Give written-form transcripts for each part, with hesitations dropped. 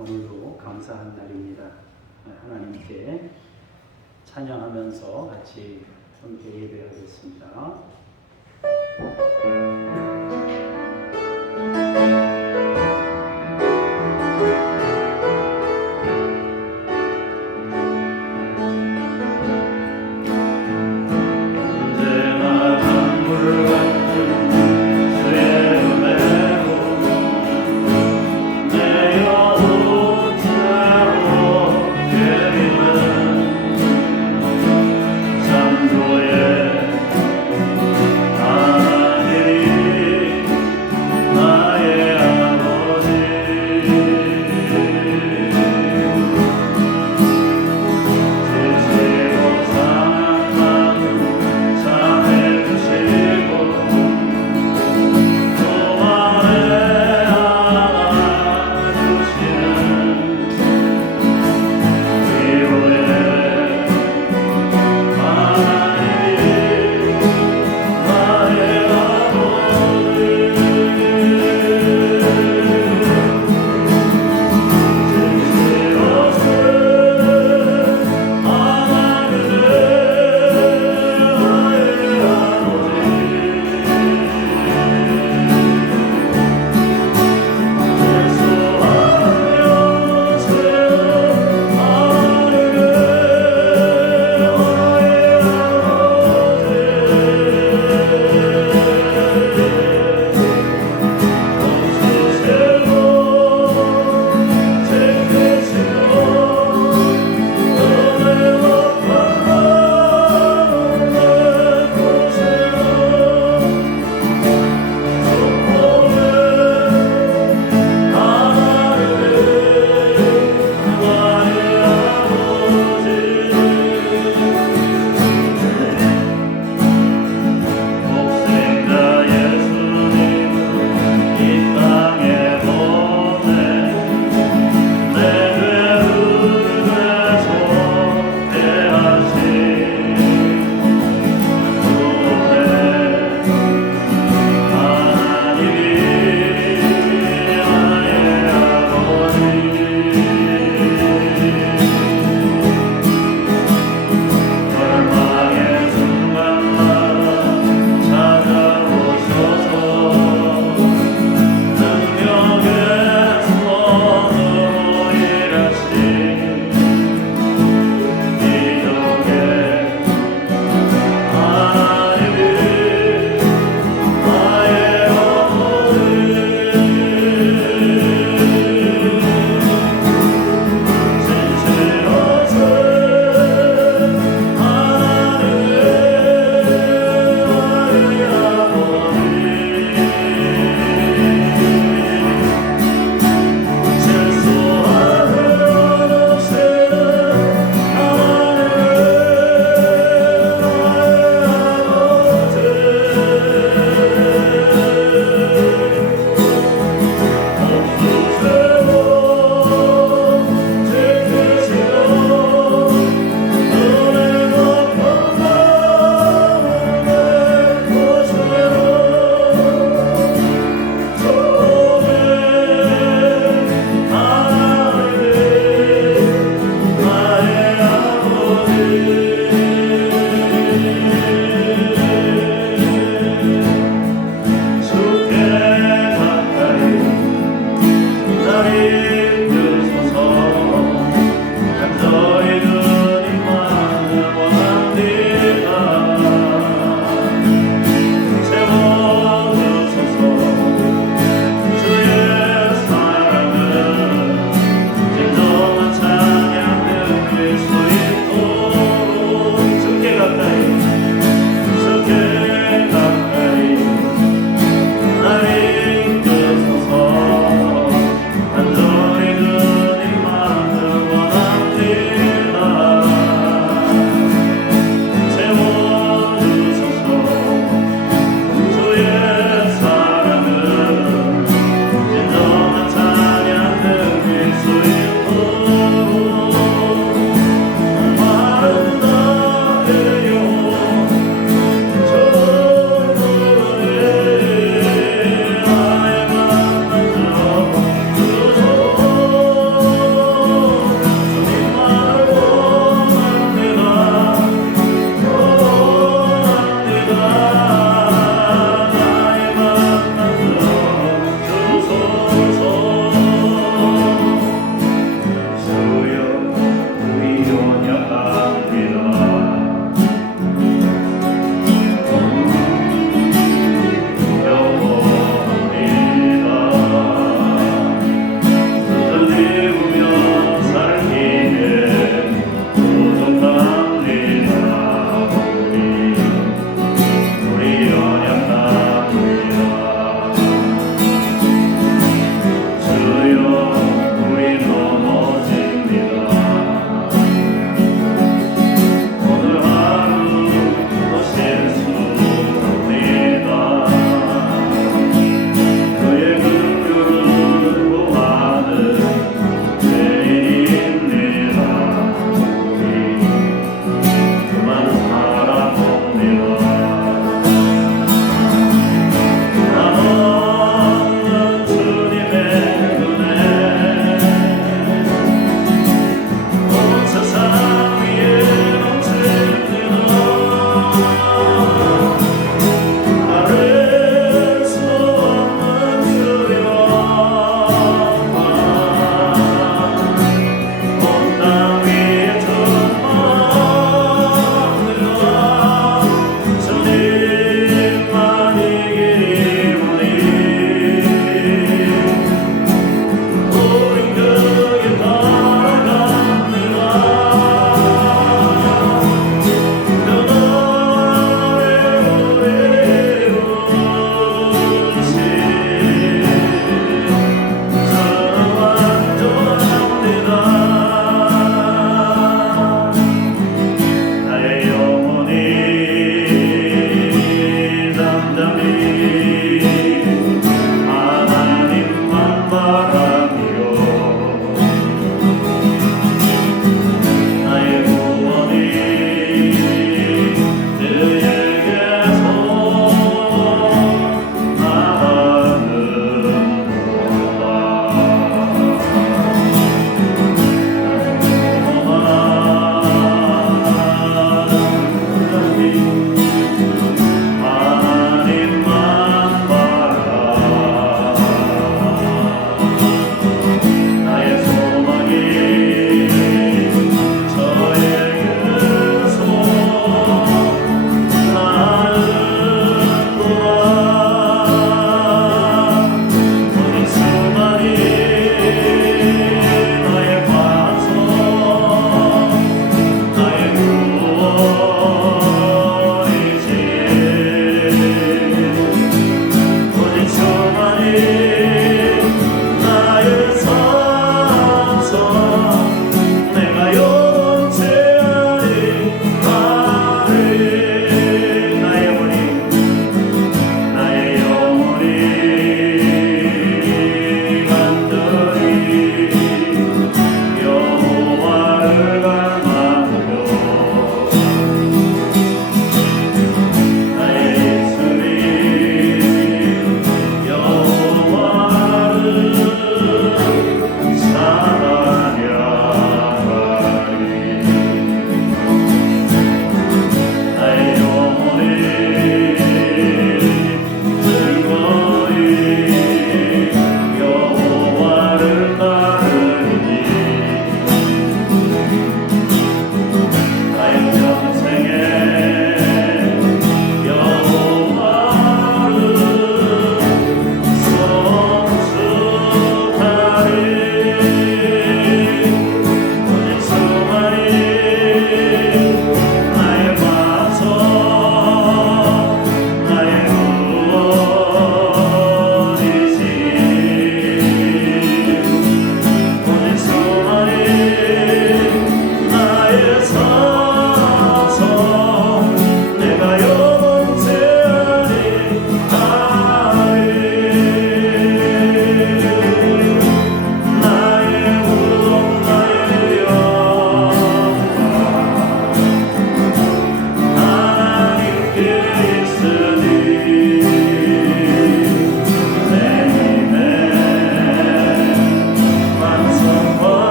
오늘도 감사한 날입니다. 하나님께 찬양하면서 같이 함께 예배하겠습니다.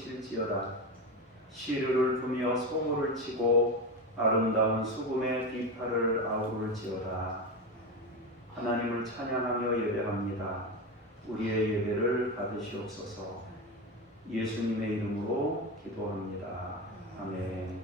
소리칠지어다. 시르를 부며 소물을 치고 아름다운 수금의 비파를 아우를지어다. 하나님을 찬양하며 예배합니다. 우리의 예배를 받으시옵소서. 예수님의 이름으로 기도합니다. 아멘.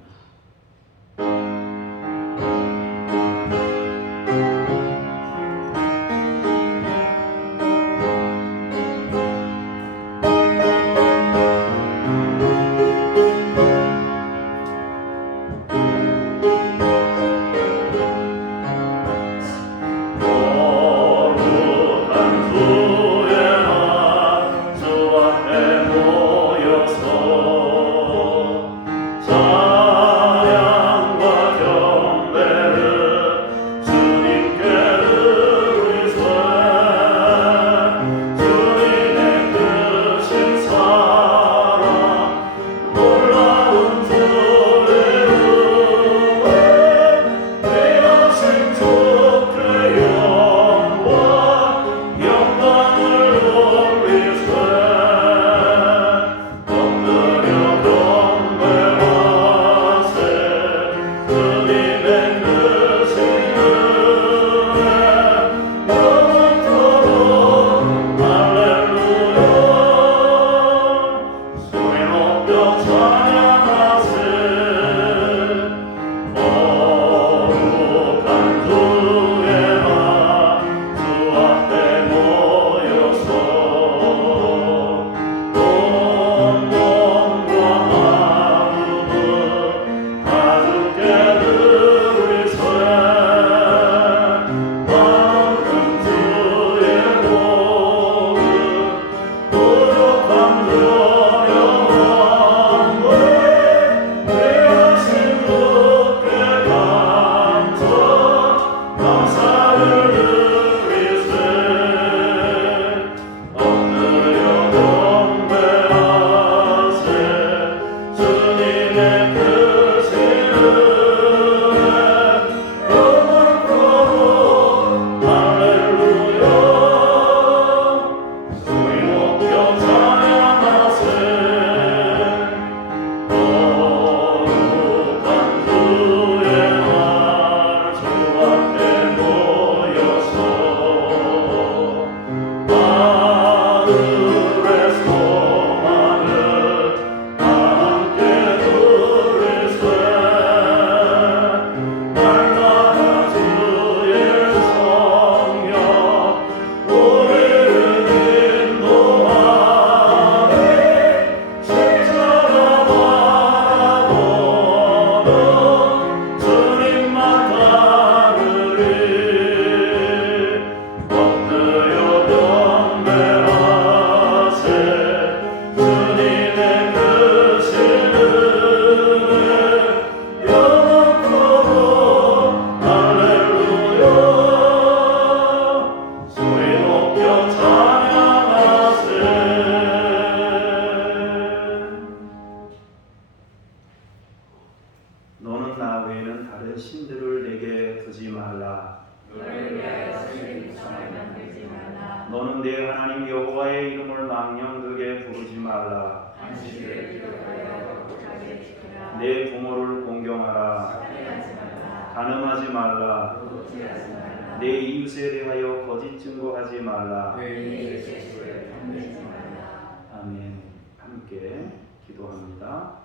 너는 나 외에는 다른 신들을 내게 두지 말라. 너를 위하여 신의 구성을 만들지 말라. 너는 내 하나님 여호와의 이름을 망령되게 부르지 말라. 안식일을 기록하여 거룩하게 지키라. 내 부모를 공경하라. 살인하지 말라. 간음하지 말라. 도둑질하지 말라. 내 이웃에 대하여 거짓 증거하지 말라. 내 이웃의 재수를 탐내지 말라. 아멘. 함께 기도합니다.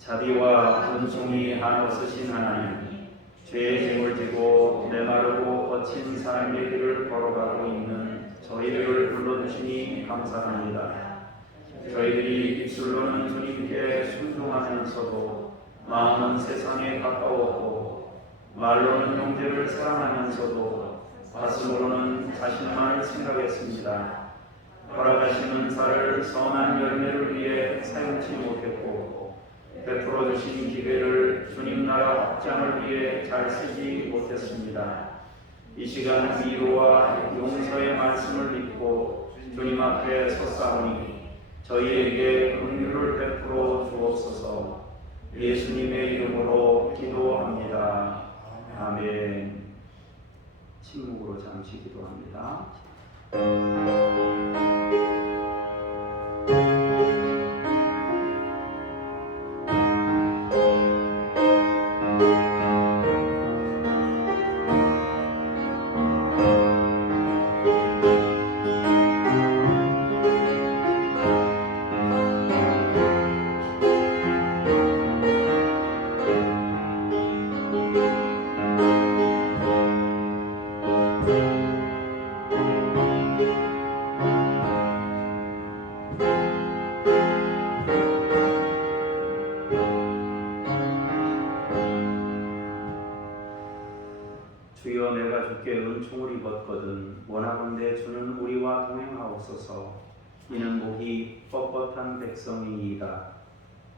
자비와 은총이 한없으신 하나님, 죄의 짐을 지고 메마르고 거친 삶의 길을 걸어가고 있는 저희들을 불러주시니 감사합니다. 저희들이 입술로는 주님께 순종하면서도 마음은 세상에 가까웠고 말로는 형제를 사랑하면서도 가슴으로는 자신만을 생각했습니다. 허락하신 은사를 선한 열매를 위해 사용치 못했고 베풀어 주신 기회를 주님 나라 확장을 위해 잘 쓰지 못했습니다. 이 시간 위로와 용서의 말씀을 믿고 주님 앞에 섰사오니 저희에게 긍휼을 베풀어 주옵소서. 예수님의 이름으로 기도합니다. 아멘. 침묵으로 잠시 기도합니다. 주께 은총을 입었거든 원하건대 주는 우리와 동행하옵소서. 이는 목이 뻣뻣한 백성이니이다.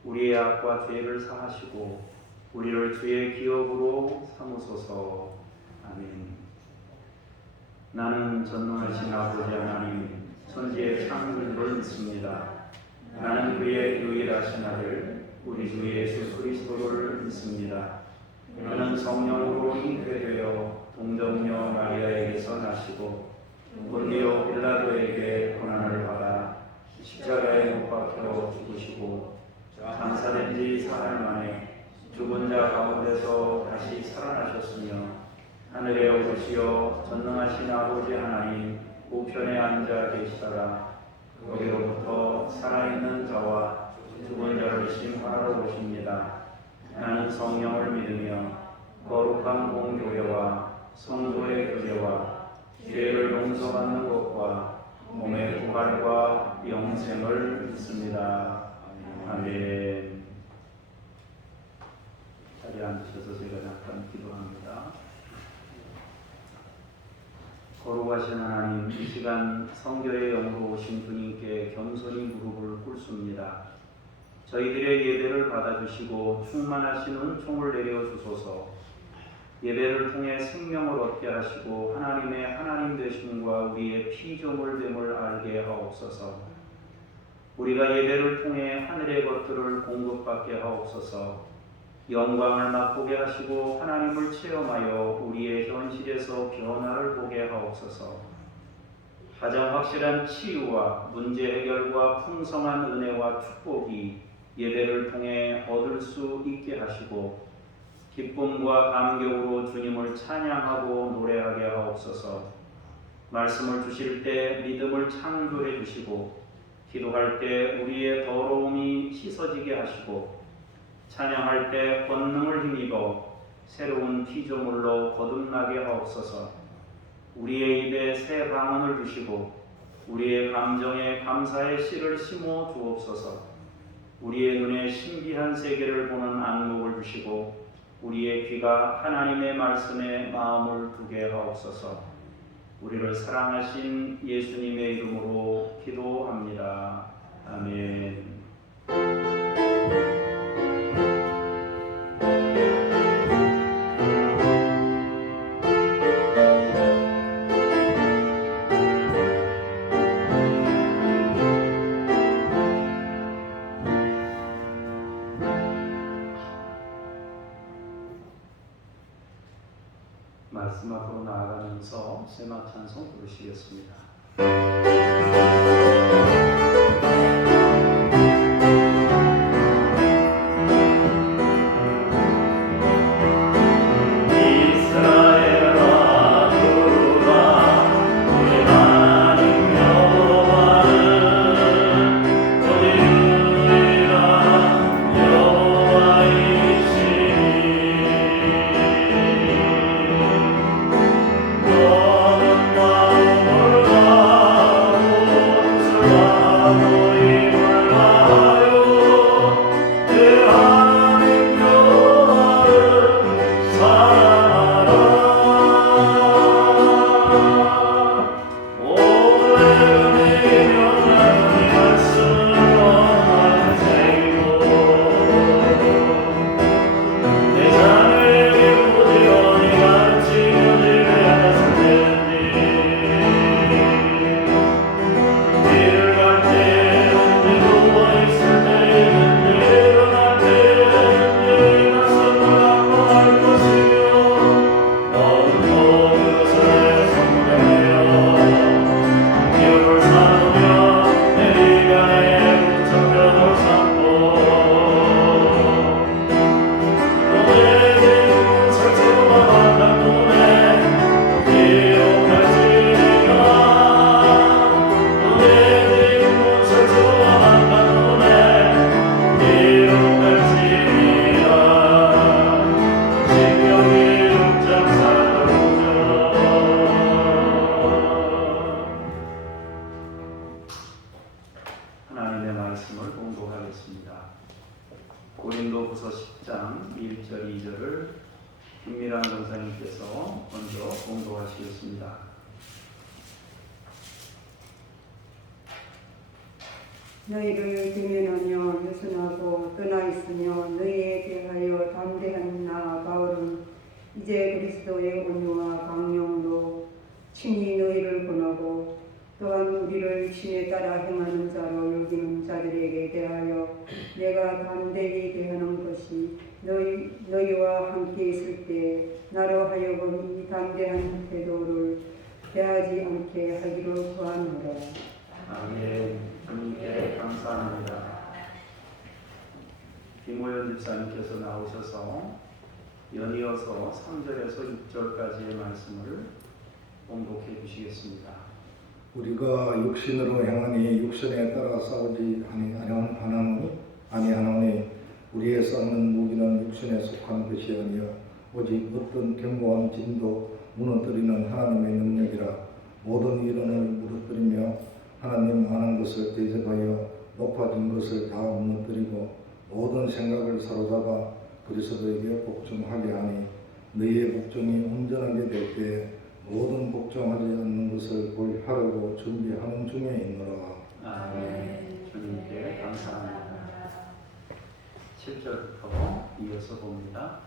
우리의 악과 죄를 사하시고 우리를 주의 기업으로 삼으소서. 아멘. 나는 전능하신 아버지 하나님 천지의 창조주를 믿습니다. 나는 그의 유일하신 아들 우리 주 예수 그리스도를 믿습니다. 그는 성령으로 잉태되어 동정녀 마리아에게서 나시고 본디오 빌라도에게 고난을 받아 십자가에 못 박혀 죽으시고 장사된 지 사흘 만에 죽은 자 가운데서 다시 살아나셨으며 하늘에 오르시어 전능하신 아버지 하나님 우편에 앉아 계시다가 거기로부터 살아있는 자와 죽은 자를 심판하러 오십니다. 나는 성령을 믿으며 거룩한 공교회와 성도의 교제와 죄를 용서받는 것과 몸의 부활과 영생을 믿습니다. 아멘. 자리에 앉으셔서 제가 잠깐 기도합니다. 거룩하신 하나님, 이 시간 성교의 영으로 오신 주님께 겸손히 무릎을 꿇습니다. 저희들의 예배를 받아주시고 충만하신 은총을 내려주소서. 예배를 통해 생명을 얻게 하시고 하나님의 하나님 되심과 우리의 피조물됨을 알게 하옵소서. 우리가 예배를 통해 하늘의 것들을 공급받게 하옵소서. 영광을 맛보게 하시고 하나님을 체험하여 우리의 현실에서 변화를 보게 하옵소서. 가장 확실한 치유와 문제 해결과 풍성한 은혜와 축복이 예배를 통해 얻을 수 있게 하시고 기쁨과 감격으로 주님을 찬양하고 노래하게 하옵소서. 말씀을 주실 때 믿음을 창조해 주시고 기도할 때 우리의 더러움이 씻어지게 하시고 찬양할 때 권능을 힘입어 새로운 피조물로 거듭나게 하옵소서. 우리의 입에 새 방언을 주시고 우리의 감정에 감사의 씨를 심어 주옵소서. 우리의 눈에 신비한 세계를 보는 안목을 주시고 우리의 귀가 하나님의 말씀에 마음을 두게 하옵소서. 우리를 사랑하신 예수님의 이름으로 기도합니다. 아멘. 말씀 앞으로 나아가면서 세마 찬송 부르시겠습니다. 하나님의 말씀을 봉독하겠습니다. 고린도후서 10장 1절 2절을 김미란 권사님께서 먼저 공독하시겠습니다. 너희를 대면하며 유순하고 떠나 있으며 너희에 대하여 담대한 나 바울은 이제 그리스도의 온유와 강령으로 친히 너희를 권하고 또한 우리를 신에 따라 행하는 자로 여기는 자들에게 대하여 내가 담대히 대하는 것이 너희와 함께 있을 때 나로 하여금 이 담대한 태도를 대하지 않게 하기를 구하노라. 아멘. 주님께 감사합니다. 김호연 집사님께서 나오셔서 연이어서 3절에서 6절까지의 말씀을 봉독해 주시겠습니다. 우리가 육신으로 행하니 육신에 따라 싸우지 아니하노니 우리의 싸우는 무기는 육신에 속한 것이 아니여 오직 어떤 견고한 진도 무너뜨리는 하나님의 능력이라. 모든 이론을 무너뜨리며 하나님 아는 것을 대적하여 높아진 것을 다 무너뜨리고 모든 생각을 사로잡아 그리스도에게 복종하게 하니 너희의 복종이 온전하게 될 때 모든 복종하지 않는 것을 하려고 준비하는 중에 있노라. 아멘. 주님께 감사합니다. 7절부터 이어서 봅니다.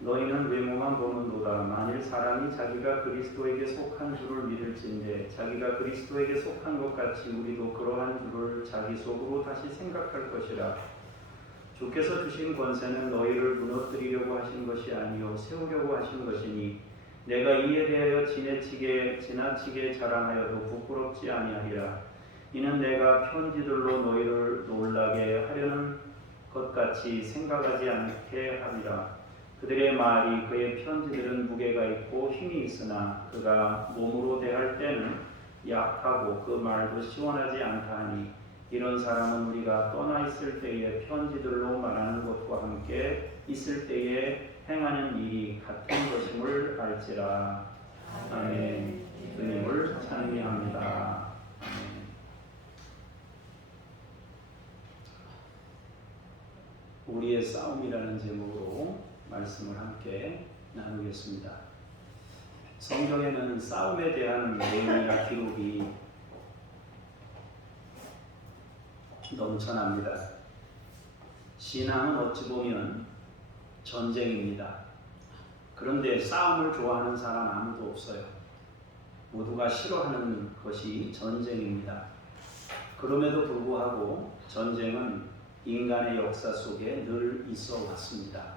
너희는 외모만 보는도다. 만일 사람이 자기가 그리스도에게 속한 줄을 믿을진대 자기가 그리스도에게 속한 것 같이 우리도 그러한 줄을 자기 속으로 다시 생각할 것이라. 주께서 주신 권세는 너희를 무너뜨리려고 하신 것이 아니요 세우려고 하신 것이니 내가 이에 대하여 지나치게 자랑하여도 부끄럽지 아니하리라. 이는 내가 편지들로 너희를 놀라게 하려는 것 같이 생각하지 않게 하리라. 그들의 말이 그의 편지들은 무게가 있고 힘이 있으나 그가 몸으로 대할 때는 약하고 그 말도 시원하지 않다 하니 이런 사람은 우리가 떠나 있을 때에 편지들로 말하는 것과 함께 있을 때에 행하는 일이 같은 것임을 알지라. 아멘. 주님을 찬미합니다. 아멘. 우리의 싸움이라는 제목으로 말씀을 함께 나누겠습니다. 성경에는 싸움에 대한 내용이나 기록이 넘쳐납니다. 신앙은 어찌 보면 전쟁입니다. 그런데 싸움을 좋아하는 사람 아무도 없어요. 모두가 싫어하는 것이 전쟁입니다. 그럼에도 불구하고 전쟁은 인간의 역사 속에 늘 있어 왔습니다.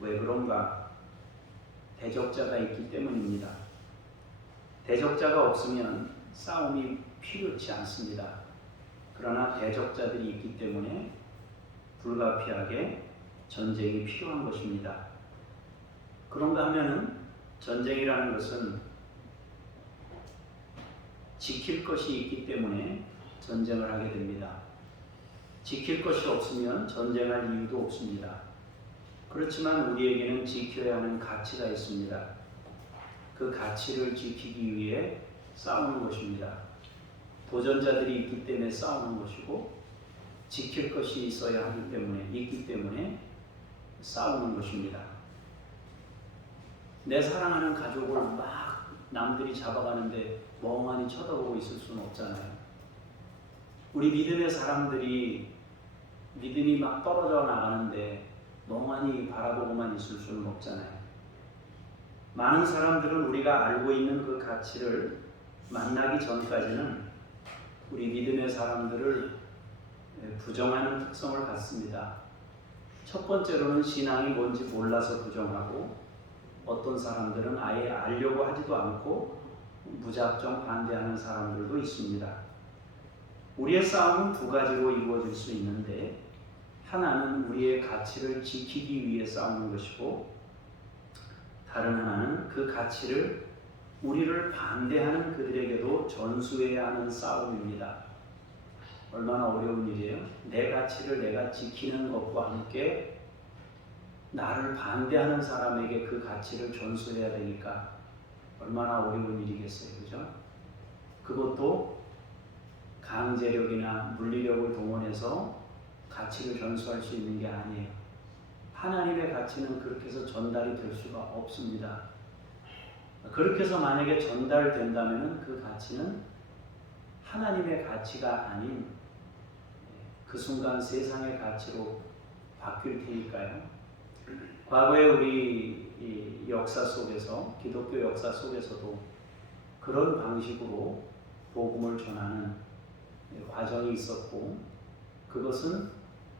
왜 그런가? 대적자가 있기 때문입니다. 대적자가 없으면 싸움이 필요치 않습니다. 그러나 대적자들이 있기 때문에 불가피하게 전쟁이 필요한 것입니다. 그런가 하면은 전쟁이라는 것은 지킬 것이 있기 때문에 전쟁을 하게 됩니다. 지킬 것이 없으면 전쟁할 이유도 없습니다. 그렇지만 우리에게는 지켜야 하는 가치가 있습니다. 그 가치를 지키기 위해 싸우는 것입니다. 도전자들이 있기 때문에 싸우는 것이고 지킬 것이 있기 때문에 싸우는 것입니다. 내 사랑하는 가족을 막 남들이 잡아가는데 멍하니 쳐다보고 있을 수는 없잖아요. 우리 믿음의 사람들이 믿음이 막 떨어져 나가는데 멍하니 바라보고만 있을 수는 없잖아요. 많은 사람들은 우리가 알고 있는 그 가치를 만나기 전까지는 우리 믿음의 사람들을 부정하는 특성을 갖습니다. 첫 번째로는 신앙이 뭔지 몰라서 부정하고, 어떤 사람들은 아예 알려고 하지도 않고 무작정 반대하는 사람들도 있습니다. 우리의 싸움은 두 가지로 이루어질 수 있는데, 하나는 우리의 가치를 지키기 위해 싸우는 것이고, 다른 하나는 그 가치를 우리를 반대하는 그들에게도 전수해야 하는 싸움입니다. 얼마나 어려운 일이에요. 내 가치를 내가 지키는 것과 함께 나를 반대하는 사람에게 그 가치를 전수해야 되니까 얼마나 어려운 일이겠어요. 그죠? 그것도 강제력이나 물리력을 동원해서 가치를 전수할 수 있는 게 아니에요. 하나님의 가치는 그렇게 해서 전달이 될 수가 없습니다. 그렇게 해서 만약에 전달된다면 그 가치는 하나님의 가치가 아닌 그 순간 세상의 가치로 바뀔 테니까요. 과거에 우리 이 역사 속에서, 기독교 역사 속에서도 그런 방식으로 복음을 전하는 과정이 있었고, 그것은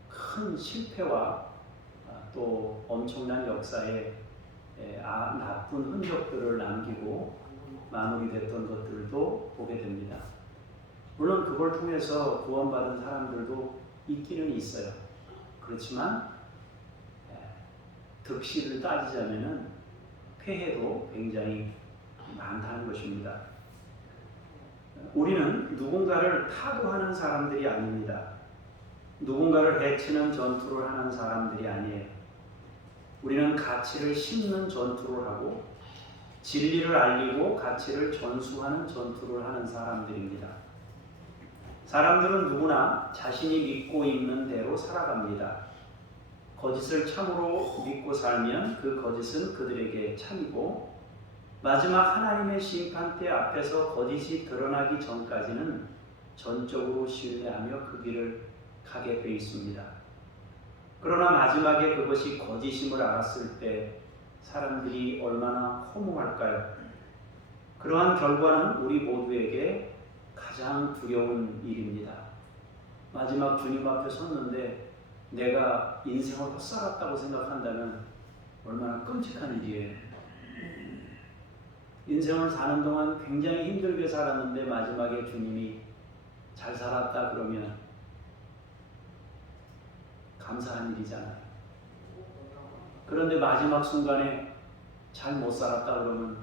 큰 실패와 또 엄청난 역사에 나쁜 흔적들을 남기고 마무리됐던 것들도 보게 됩니다. 물론 그걸 통해서 구원받은 사람들도 있기는 있어요. 그렇지만 득실을 따지자면은 폐해도 굉장히 많다는 것입니다. 우리는 누군가를 타도하는 사람들이 아닙니다. 누군가를 해치는 전투를 하는 사람들이 아니에요. 우리는 가치를 심는 전투를 하고 진리를 알리고 가치를 전수하는 전투를 하는 사람들입니다. 사람들은 누구나 자신이 믿고 있는 대로 살아갑니다. 거짓을 참으로 믿고 살면 그 거짓은 그들에게 참이고, 마지막 하나님의 심판대 앞에서 거짓이 드러나기 전까지는 전적으로 신뢰하며 그 길을 가게 되어 있습니다. 그러나 마지막에 그것이 거짓임을 알았을 때 사람들이 얼마나 허무할까요? 그러한 결과는 우리 모두에게 가장 두려운 일입니다. 마지막 주님 앞에 섰는데 내가 인생을 헛살았다고 생각한다면 얼마나 끔찍한 일이에요. 인생을 사는 동안 굉장히 힘들게 살았는데 마지막에 주님이 잘 살았다 그러면 감사한 일이잖아요. 그런데 마지막 순간에 잘 못 살았다 그러면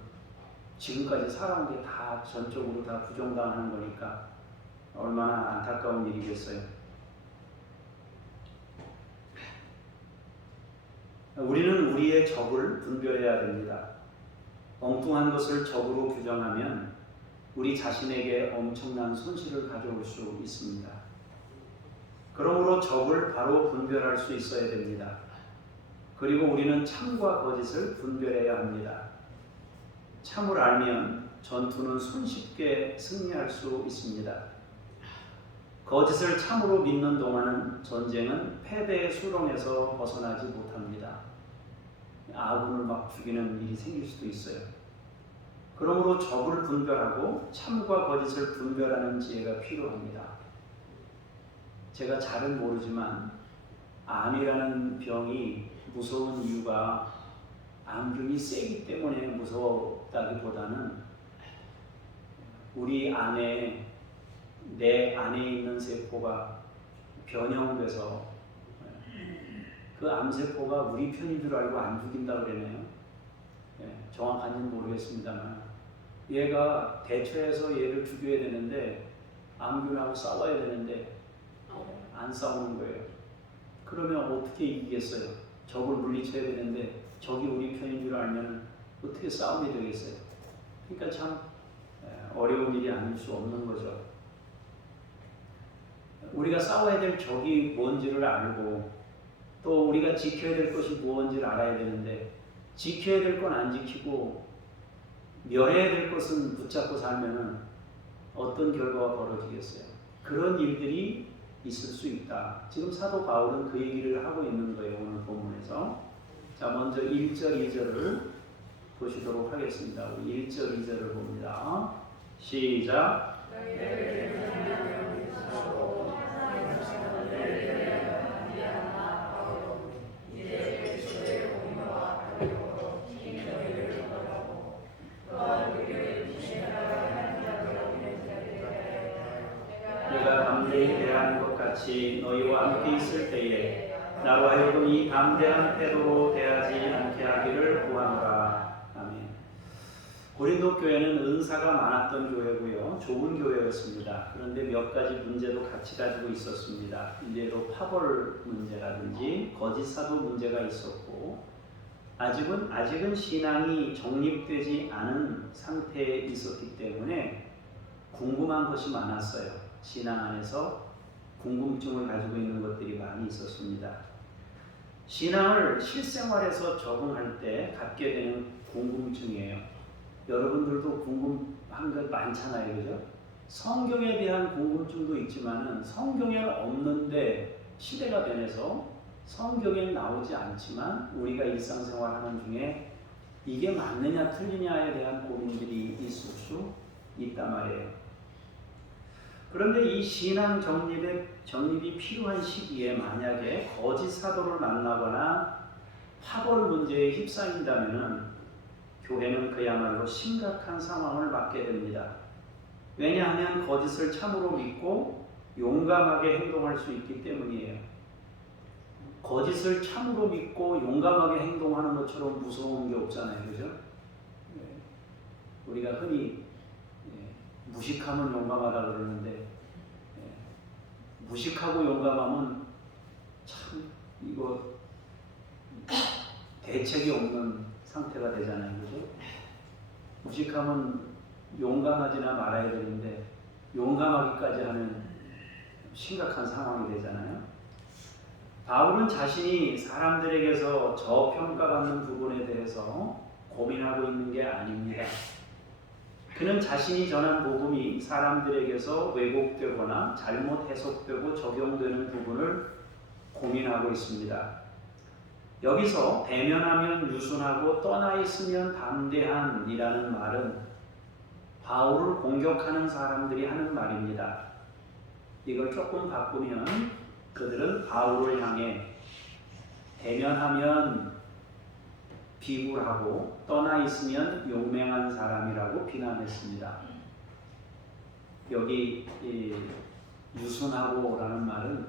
지금까지 살아온 게 다 전적으로 다 부정당하는 거니까 얼마나 안타까운 일이겠어요. 우리는 우리의 적을 분별해야 됩니다. 엉뚱한 것을 적으로 규정하면 우리 자신에게 엄청난 손실을 가져올 수 있습니다. 그러므로 적을 바로 분별할 수 있어야 됩니다. 그리고 우리는 참과 거짓을 분별해야 합니다. 참을 알면 전투는 손쉽게 승리할 수 있습니다. 거짓을 참으로 믿는 동안은 전쟁은 패배의 수렁에서 벗어나지 못합니다. 아군을 막 죽이는 일이 생길 수도 있어요. 그러므로 적을 분별하고 참과 거짓을 분별하는 지혜가 필요합니다. 제가 잘은 모르지만 암이라는 병이 무서운 이유가 암균이 세기 때문에 무섭다기보다는 우리 안에, 내 안에 있는 세포가 변형돼서 그 암세포가 우리 편인 줄 알고 안 죽인다 그러네요. 정확한지는 모르겠습니다만 얘가 대처해서 얘를 죽여야 되는데 암균하고 싸워야 되는데 안 싸우는 거예요. 그러면 어떻게 이기겠어요? 적을 물리쳐야 되는데 적이 우리 편인 줄 알면 어떻게 싸움이 되겠어요? 그러니까 참 어려운 일이 아닐 수 없는 거죠. 우리가 싸워야 될 적이 뭔지를 알고 또 우리가 지켜야 될 것이 무엇인지를 알아야 되는데 지켜야 될 건 안 지키고 멸해야 될 것은 붙잡고 살면은 어떤 결과가 벌어지겠어요? 그런 일들이 있을 수 있다. 지금 사도 바울은 그 얘기를 하고 있는 거예요. 오늘 본문에서. 자, 먼저 1절, 2절을 보시도록 하겠습니다. 1절, 2절을 봅니다. 시작. 내가 담대히 대하는 것 같이 너희와 함께 있을 때에 나로 하여금 이 담대한 태도로 대하지 않게 하기를 구하노라. 아멘. 고린도 교회는 은사가 많았던 교회고요. 좋은 교회였습니다. 그런데 몇 가지 문제도 같이 가지고 있었습니다. 예로 파벌 문제라든지 거짓 사도 문제가 있었고 아직은 신앙이 정립되지 않은 상태에 있었기 때문에 궁금한 것이 많았어요. 신앙 안에서 궁금증을 가지고 있는 것들이 많이 있었습니다. 신앙을 실생활에서 적응할 때 갖게 되는 궁금증이에요. 여러분들도 궁금한 것 많잖아요, 그죠? 성경에 대한 궁금증도 있지만은 성경에는 없는데 시대가 변해서 성경에 나오지 않지만 우리가 일상생활하는 중에 이게 맞느냐 틀리냐에 대한 고민들이 있을 수 있단 말이에요. 그런데 이 신앙 정립이 필요한 시기에 만약에 거짓 사도를 만나거나 파벌 문제에 휩싸인다면 교회는 그야말로 심각한 상황을 맞게 됩니다. 왜냐하면 거짓을 참으로 믿고 용감하게 행동할 수 있기 때문이에요. 거짓을 참으로 믿고 용감하게 행동하는 것처럼 무서운 게 없잖아요, 그죠? 우리가 흔히 무식하면 용감하다 그러는데 무식하고 용감하면 참 이거 대책이 없는 상태가 되잖아요, 그죠? 무식하면 용감하지나 말아야 되는데 용감하기까지 하면 심각한 상황이 되잖아요. 바울은 자신이 사람들에게서 저평가받는 부분에 대해서 고민하고 있는 게 아닙니다. 그는 자신이 전한 복음이 사람들에게서 왜곡되거나 잘못 해석되고 적용되는 부분을 고민하고 있습니다. 여기서 대면하면 유순하고 떠나 있으면 담대한이라는 말은 바울을 공격하는 사람들이 하는 말입니다. 이걸 조금 바꾸면 그들은 바울을 향해 대면하면 비굴하고 떠나 있으면 용맹한 사람이라고 비난했습니다. 여기 유순하고라는 말은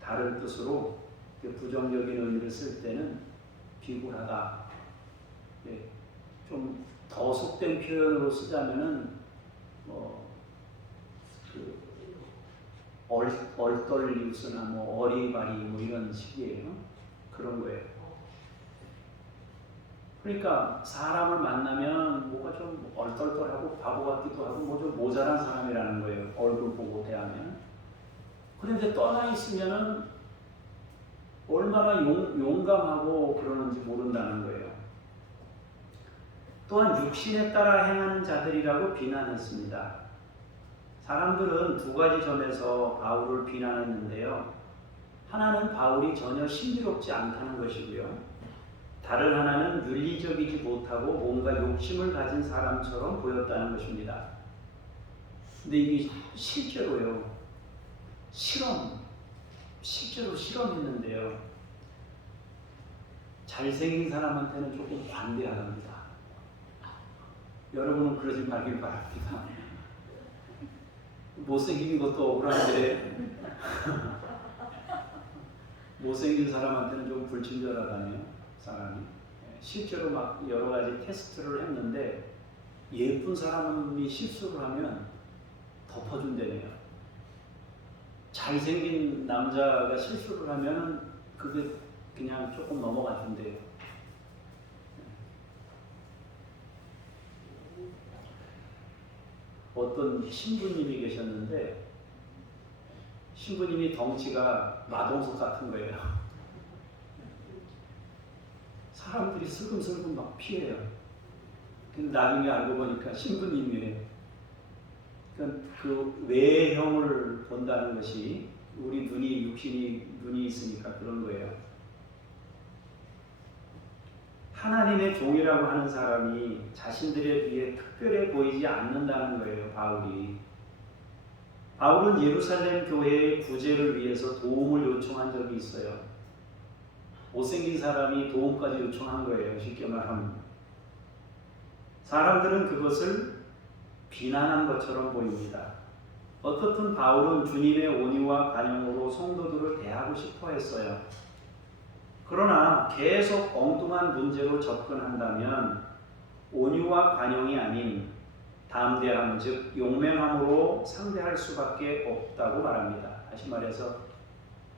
다른 뜻으로 부정적인 의미를 쓸 때는 비굴하다. 좀 더 속된 표현으로 쓰자면은 얼떨리우스나 어리바리 이런 식이에요. 그런 거예요. 그러니까 사람을 만나면 뭐가 좀 얼떨떨하고 바보 같기도 하고 좀 모자란 사람이라는 거예요. 얼굴 보고 대하면. 그런데 떠나 있으면은 얼마나 용감하고 그러는지 모른다는 거예요. 또한 육신에 따라 행하는 자들이라고 비난했습니다. 사람들은 두 가지 점에서 바울을 비난했는데요. 하나는 바울이 전혀 신비롭지 않다는 것이고요. 다른 하나는 윤리적이지 못하고 뭔가 욕심을 가진 사람처럼 보였다는 것입니다. 근데 이게 실제로요. 실제로 실험했는데요. 잘생긴 사람한테는 조금 관대하답니다. 여러분은 그러지 말길 바랍니다. 못생긴 것도 억울한데 못생긴 사람한테는 좀 불친절하다네요. 사람이 실제로 막 여러 가지 테스트를 했는데 예쁜 사람이 실수를 하면 덮어준다네요. 잘생긴 남자가 실수를 하면 그게 그냥 조금 넘어가 준대요. 어떤 신부님이 계셨는데 신부님이 덩치가 마동석 같은 거예요. 사람들이 슬금슬금 막 피해요. 근데 나중에 알고 보니까 신부님이에요. 그러니까 그 외형을 본다는 것이 우리 육신이 눈이 있으니까 그런 거예요. 하나님의 종이라고 하는 사람이 자신들에 비해 특별해 보이지 않는다는 거예요. 바울은 예루살렘 교회의 구제를 위해서 도움을 요청한 적이 있어요. 못생긴 사람이 도움까지 요청한 거예요. 쉽게 말하면. 사람들은 그것을 비난한 것처럼 보입니다. 어떻든 바울은 주님의 온유와 관용으로 성도들을 대하고 싶어 했어요. 그러나 계속 엉뚱한 문제로 접근한다면 온유와 관용이 아닌 담대함, 즉 용맹함으로 상대할 수밖에 없다고 말합니다. 다시 말해서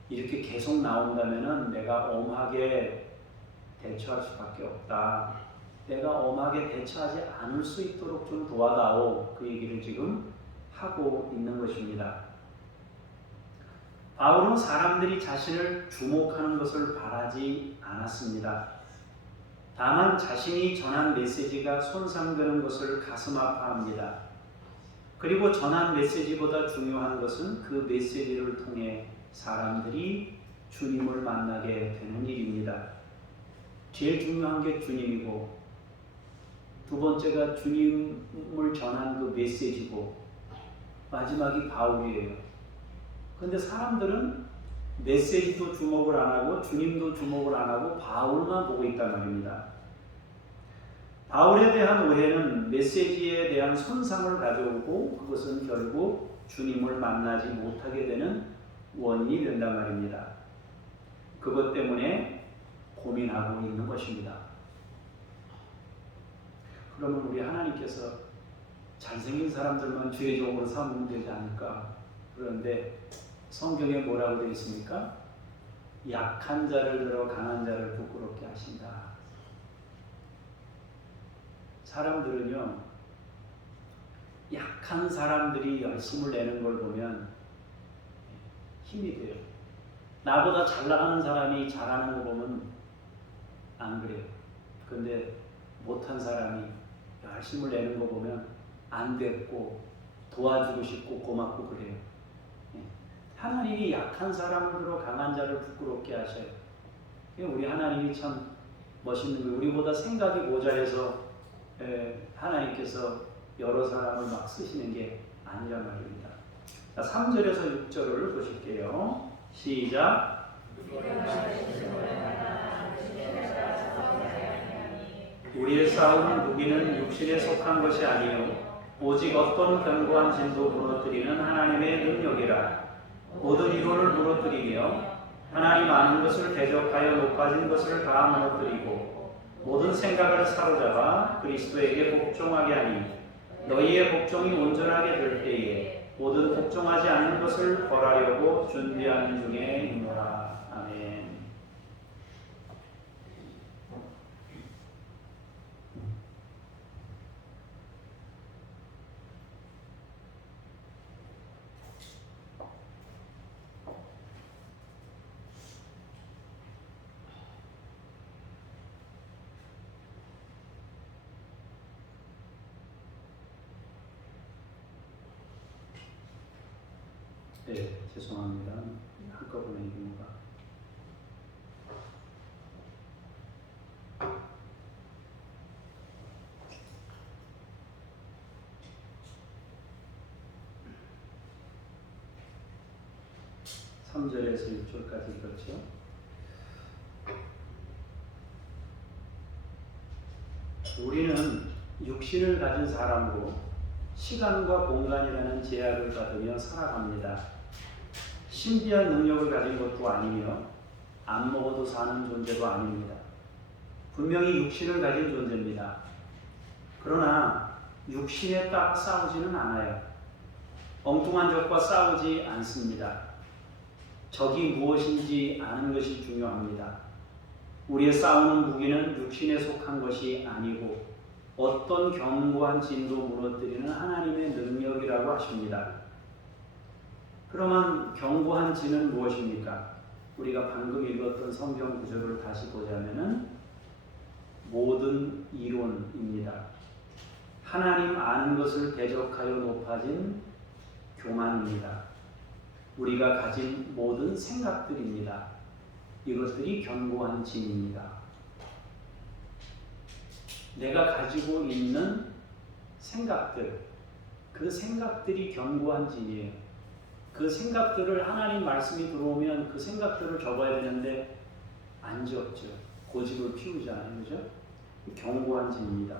이렇게 계속 나온다면 내가 엄하게 대처할 수밖에 없다. 내가 엄하게 대처하지 않을 수 있도록 좀 도와다오. 그 얘기를 지금 하고 있는 것입니다. 바울은 사람들이 자신을 주목하는 것을 바라지 않았습니다. 다만 자신이 전한 메시지가 손상되는 것을 가슴 아파합니다. 그리고 전한 메시지보다 중요한 것은 그 메시지를 통해 사람들이 주님을 만나게 되는 일입니다. 제일 중요한 게 주님이고, 두 번째가 주님을 전한 그 메시지고, 마지막이 바울이에요. 근데 사람들은 메시지도 주목을 안 하고 주님도 주목을 안 하고 바울만 보고 있단 말입니다. 바울에 대한 오해는 메시지에 대한 손상을 가져오고 그것은 결국 주님을 만나지 못하게 되는 원인이 된단 말입니다. 그것 때문에 고민하고 있는 것입니다. 그러면 우리 하나님께서 잘생긴 사람들만 주의적으로 삼으면 되지 않을까? 그런데 성경에 뭐라고 되어 있습니까? 약한 자를 들어 강한 자를 부끄럽게 하신다. 사람들은요, 약한 사람들이 열심을 내는 걸 보면 힘이 돼요. 나보다 잘 나가는 사람이 잘하는 거 보면 안 그래요. 근데 못한 사람이 열심을 내는 거 보면 안 됐고 도와주고 싶고 고맙고 그래요. 하나님이 약한 사람을 들어 강한 자를 부끄럽게 하셔요. 우리 하나님이 참 멋있는 거예요. 우리보다 생각이 모자라서 하나님께서 여러 사람을 막 쓰시는 게 아니란 말입니다. 자, 3절에서 6절을 보실게요. 시작. 우리의 싸움은 무기는 육신에 속한 것이 아니요 오직 어떤 견고한 진도 무너뜨리는 하나님의 능력이라. 모든 이론을 무너뜨리며 하나님 아는 것을 대적하여 높아진 것을 다 무너뜨리고 모든 생각을 사로잡아 그리스도에게 복종하게 하니 너희의 복종이 온전하게 될 때에 모든 복종하지 않는 것을 벌하려고 준비하는 중에 있노라. 아멘. 네, 죄송합니다. 한꺼번에 이유가. (3절에서) (6절까지) 읽었죠. 우리는 육신을 가진 사람으로 시간과 공간이라는 제약을 받으며 살아갑니다. 신비한 능력을 가진 것도 아니며 안 먹어도 사는 존재도 아닙니다. 분명히 육신을 가진 존재입니다. 그러나 육신에 딱 싸우지는 않아요. 엉뚱한 적과 싸우지 않습니다. 적이 무엇인지 아는 것이 중요합니다. 우리의 싸우는 무기는 육신에 속한 것이 아니고 어떤 견고한 진도 무너뜨리는 하나님의 능력이라고 하십니다. 그러면 견고한 진은 무엇입니까? 우리가 방금 읽었던 성경 구절을 다시 보자면은 모든 이론입니다. 하나님 아는 것을 대적하여 높아진 교만입니다. 우리가 가진 모든 생각들입니다. 이것들이 견고한 진입니다. 내가 가지고 있는 생각들, 그 생각들이 견고한 진이에요. 그 생각들을 하나님 말씀이 들어오면 그 생각들을 접어야 되는데 안 접죠. 고집을 피우잖아요. 그죠? 견고한 진입니다.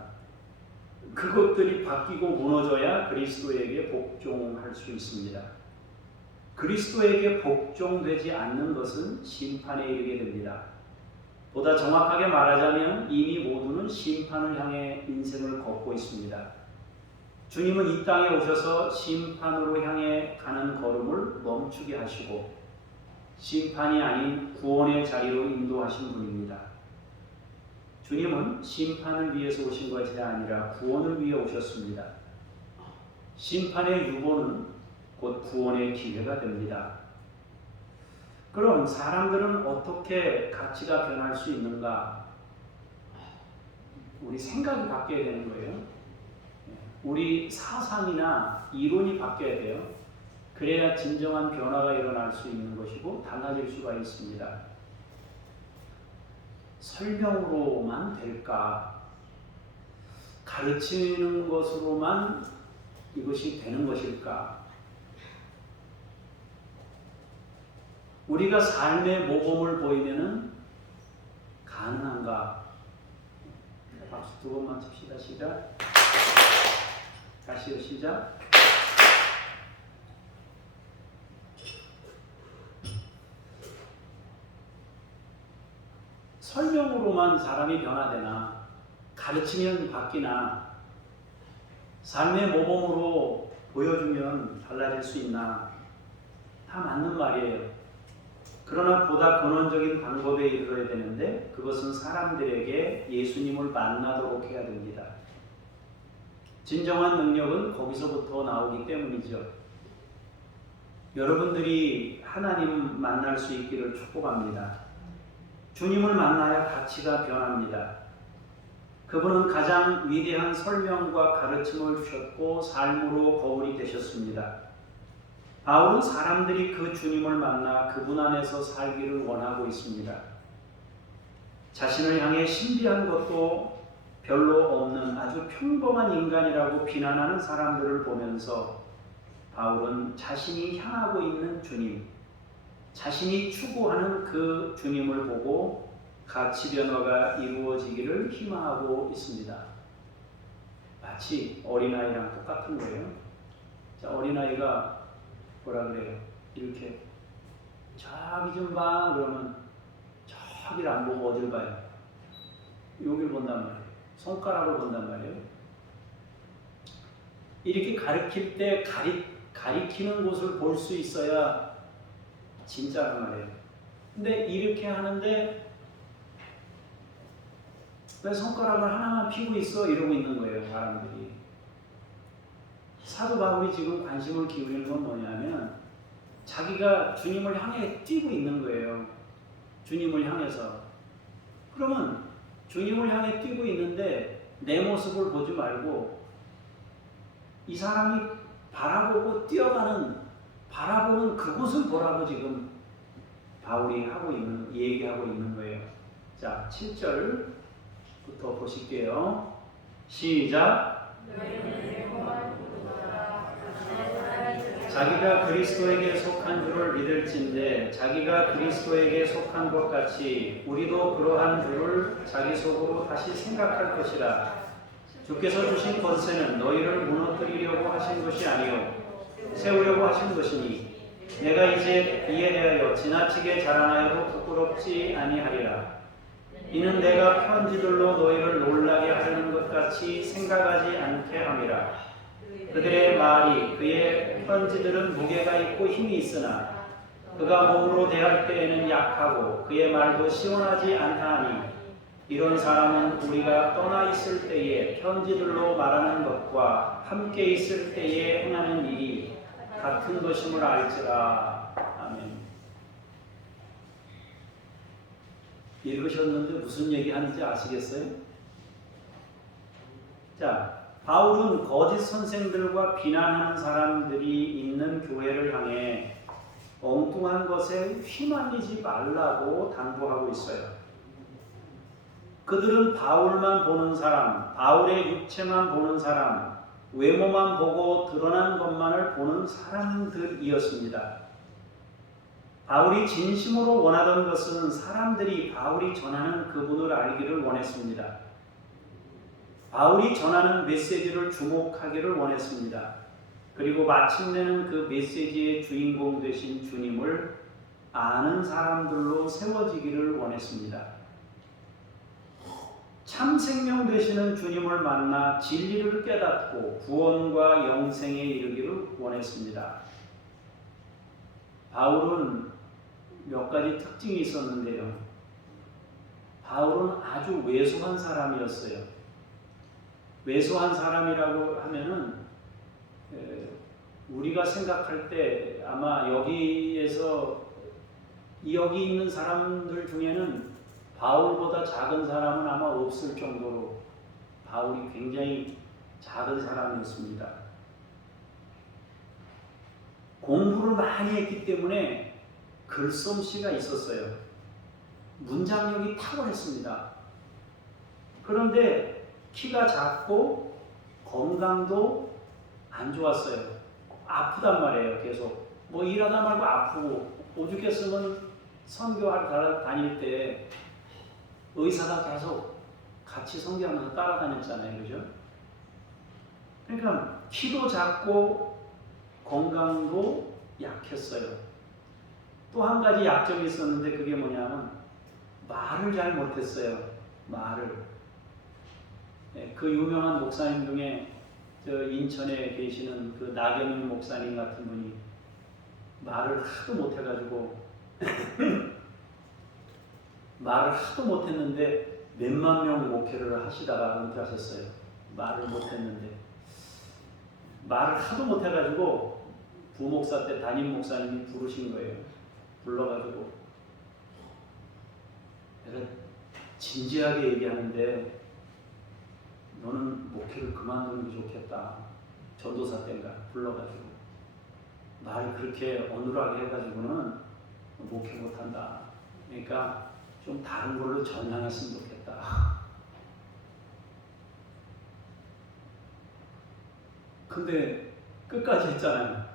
그것들이 바뀌고 무너져야 그리스도에게 복종할 수 있습니다. 그리스도에게 복종되지 않는 것은 심판에 이르게 됩니다. 보다 정확하게 말하자면 이미 모두는 심판을 향해 인생을 걷고 있습니다. 주님은 이 땅에 오셔서 심판으로 향해 가는 걸음을 멈추게 하시고 심판이 아닌 구원의 자리로 인도하신 분입니다. 주님은 심판을 위해서 오신 것이 아니라 구원을 위해 오셨습니다. 심판의 유보는 곧 구원의 기회가 됩니다. 그럼 사람들은 어떻게 가치가 변할 수 있는가? 우리 생각이 바뀌어야 되는 거예요. 우리 사상이나 이론이 바뀌어야 돼요. 그래야 진정한 변화가 일어날 수 있는 것이고 달라질 수가 있습니다. 설명으로만 될까? 가르치는 것으로만 이것이 되는 것일까? 우리가 삶의 모범을 보이면은 가능한가? 박수 두 번만 칩시다. 시작. 다시요. 시작. 설명으로만 사람이 변화되나? 가르치면 바뀌나? 삶의 모범으로 보여주면 달라질 수 있나? 다 맞는 말이에요. 그러나 보다 근원적인 방법에 이르러야 되는데 그것은 사람들에게 예수님을 만나도록 해야 됩니다. 진정한 능력은 거기서부터 나오기 때문이죠. 여러분들이 하나님 만날 수 있기를 축복합니다. 주님을 만나야 가치가 변합니다. 그분은 가장 위대한 설명과 가르침을 주셨고 삶으로 거울이 되셨습니다. 바울은 사람들이 그 주님을 만나 그분 안에서 살기를 원하고 있습니다. 자신을 향해 신비한 것도 별로 없는 아주 평범한 인간이라고 비난하는 사람들을 보면서 바울은 자신이 향하고 있는 주님, 자신이 추구하는 그 주님을 보고 가치 변화가 이루어지기를 희망하고 있습니다. 마치 어린아이랑 똑같은 거예요. 자, 어린아이가 뭐라 그래요? 이렇게 저기 좀 봐 그러면 저기를 안 보고 어딜 봐요? 여기를 본단 말이에요. 손가락을 본단 말이에요. 이렇게 가르칠 때 가리키는 곳을 볼 수 있어야 진짜란 말이에요. 근데 이렇게 하는데 왜 손가락을 하나만 피고 있어? 이러고 있는 거예요, 사람들이. 사도 바울이 지금 관심을 기울이는 건 뭐냐면 자기가 주님을 향해 뛰고 있는 거예요. 주님을 향해서. 그러면 주님을 향해 뛰고 있는데 내 모습을 보지 말고 이 사람이 바라보고 바라보는 그곳을 보라고 지금 바울이 얘기하고 있는 거예요. 자, 7절부터 보실게요. 시작. 자기가 그리스도에게 속한 줄을 믿을진데 자기가 그리스도에게 속한 것 같이 우리도 그러한 줄을 자기 속으로 다시 생각할 것이라. 주께서 주신 권세는 너희를 무너뜨리려고 하신 것이 아니요 세우려고 하신 것이니 내가 이제 이에 대하여 지나치게 자랑하여도 부끄럽지 아니하리라. 이는 내가 편지들로 너희를 놀라게 하려는 것 같이 생각하지 않게 함이라. 그들의 말이 그의 편지들은 무게가 있고 힘이 있으나 그가 몸으로 대할 때에는 약하고 그의 말도 시원하지 않다 하니 이런 사람은 우리가 떠나 있을 때에 편지들로 말하는 것과 함께 있을 때에 행하는 일이 같은 것임을 알지라. 아멘. 읽으셨는데 무슨 얘기하는지 아시겠어요? 자, 바울은 거짓 선생들과 비난하는 사람들이 있는 교회를 향해 엉뚱한 것에 휘말리지 말라고 당부하고 있어요. 그들은 바울만 보는 사람, 바울의 육체만 보는 사람, 외모만 보고 드러난 것만을 보는 사람들이었습니다. 바울이 진심으로 원하던 것은 사람들이 바울이 전하는 그분을 알기를 원했습니다. 바울이 전하는 메시지를 주목하기를 원했습니다. 그리고 마침내는 그 메시지의 주인공 되신 주님을 아는 사람들로 세워지기를 원했습니다. 참 생명 되시는 주님을 만나 진리를 깨닫고 구원과 영생에 이르기를 원했습니다. 바울은 몇 가지 특징이 있었는데요. 바울은 아주 왜소한 사람이었어요. 왜소한 사람이라고 하면은 우리가 생각할 때 아마 여기에서 여기 있는 사람들 중에는 바울보다 작은 사람은 아마 없을 정도로 바울이 굉장히 작은 사람이었습니다. 공부를 많이 했기 때문에 글솜씨가 있었어요. 문장력이 탁월했습니다. 그런데 키가 작고 건강도 안 좋았어요. 아프단 말이에요. 계속 뭐 일하다 말고 아프고 오죽했으면 선교하러 다닐 때 의사가 계속 같이 선교하면서 따라다녔잖아요. 그죠? 그러니까 키도 작고 건강도 약했어요. 또 한 가지 약점이 있었는데 그게 뭐냐면 말을 잘 못했어요. 말을. 그 유명한 목사님 중에 저 인천에 계시는 그 나경윤 목사님 같은 분이 말을 하도 못해가지고 말을 하도 못했는데 몇만 명 목회를 하시다가 은퇴하셨어요. 말을 못했는데 말을 하도 못해가지고 부목사 때 담임 목사님이 부르신 거예요. 불러가지고 내가 진지하게 얘기하는데 너는 목회를 그만두는 게 좋겠다. 전도사 때인가 불러가지고 말을 그렇게 어눌하게 해가지고는 목회 못한다. 그러니까 좀 다른 걸로 전향했으면 좋겠다. 근데 끝까지 했잖아요.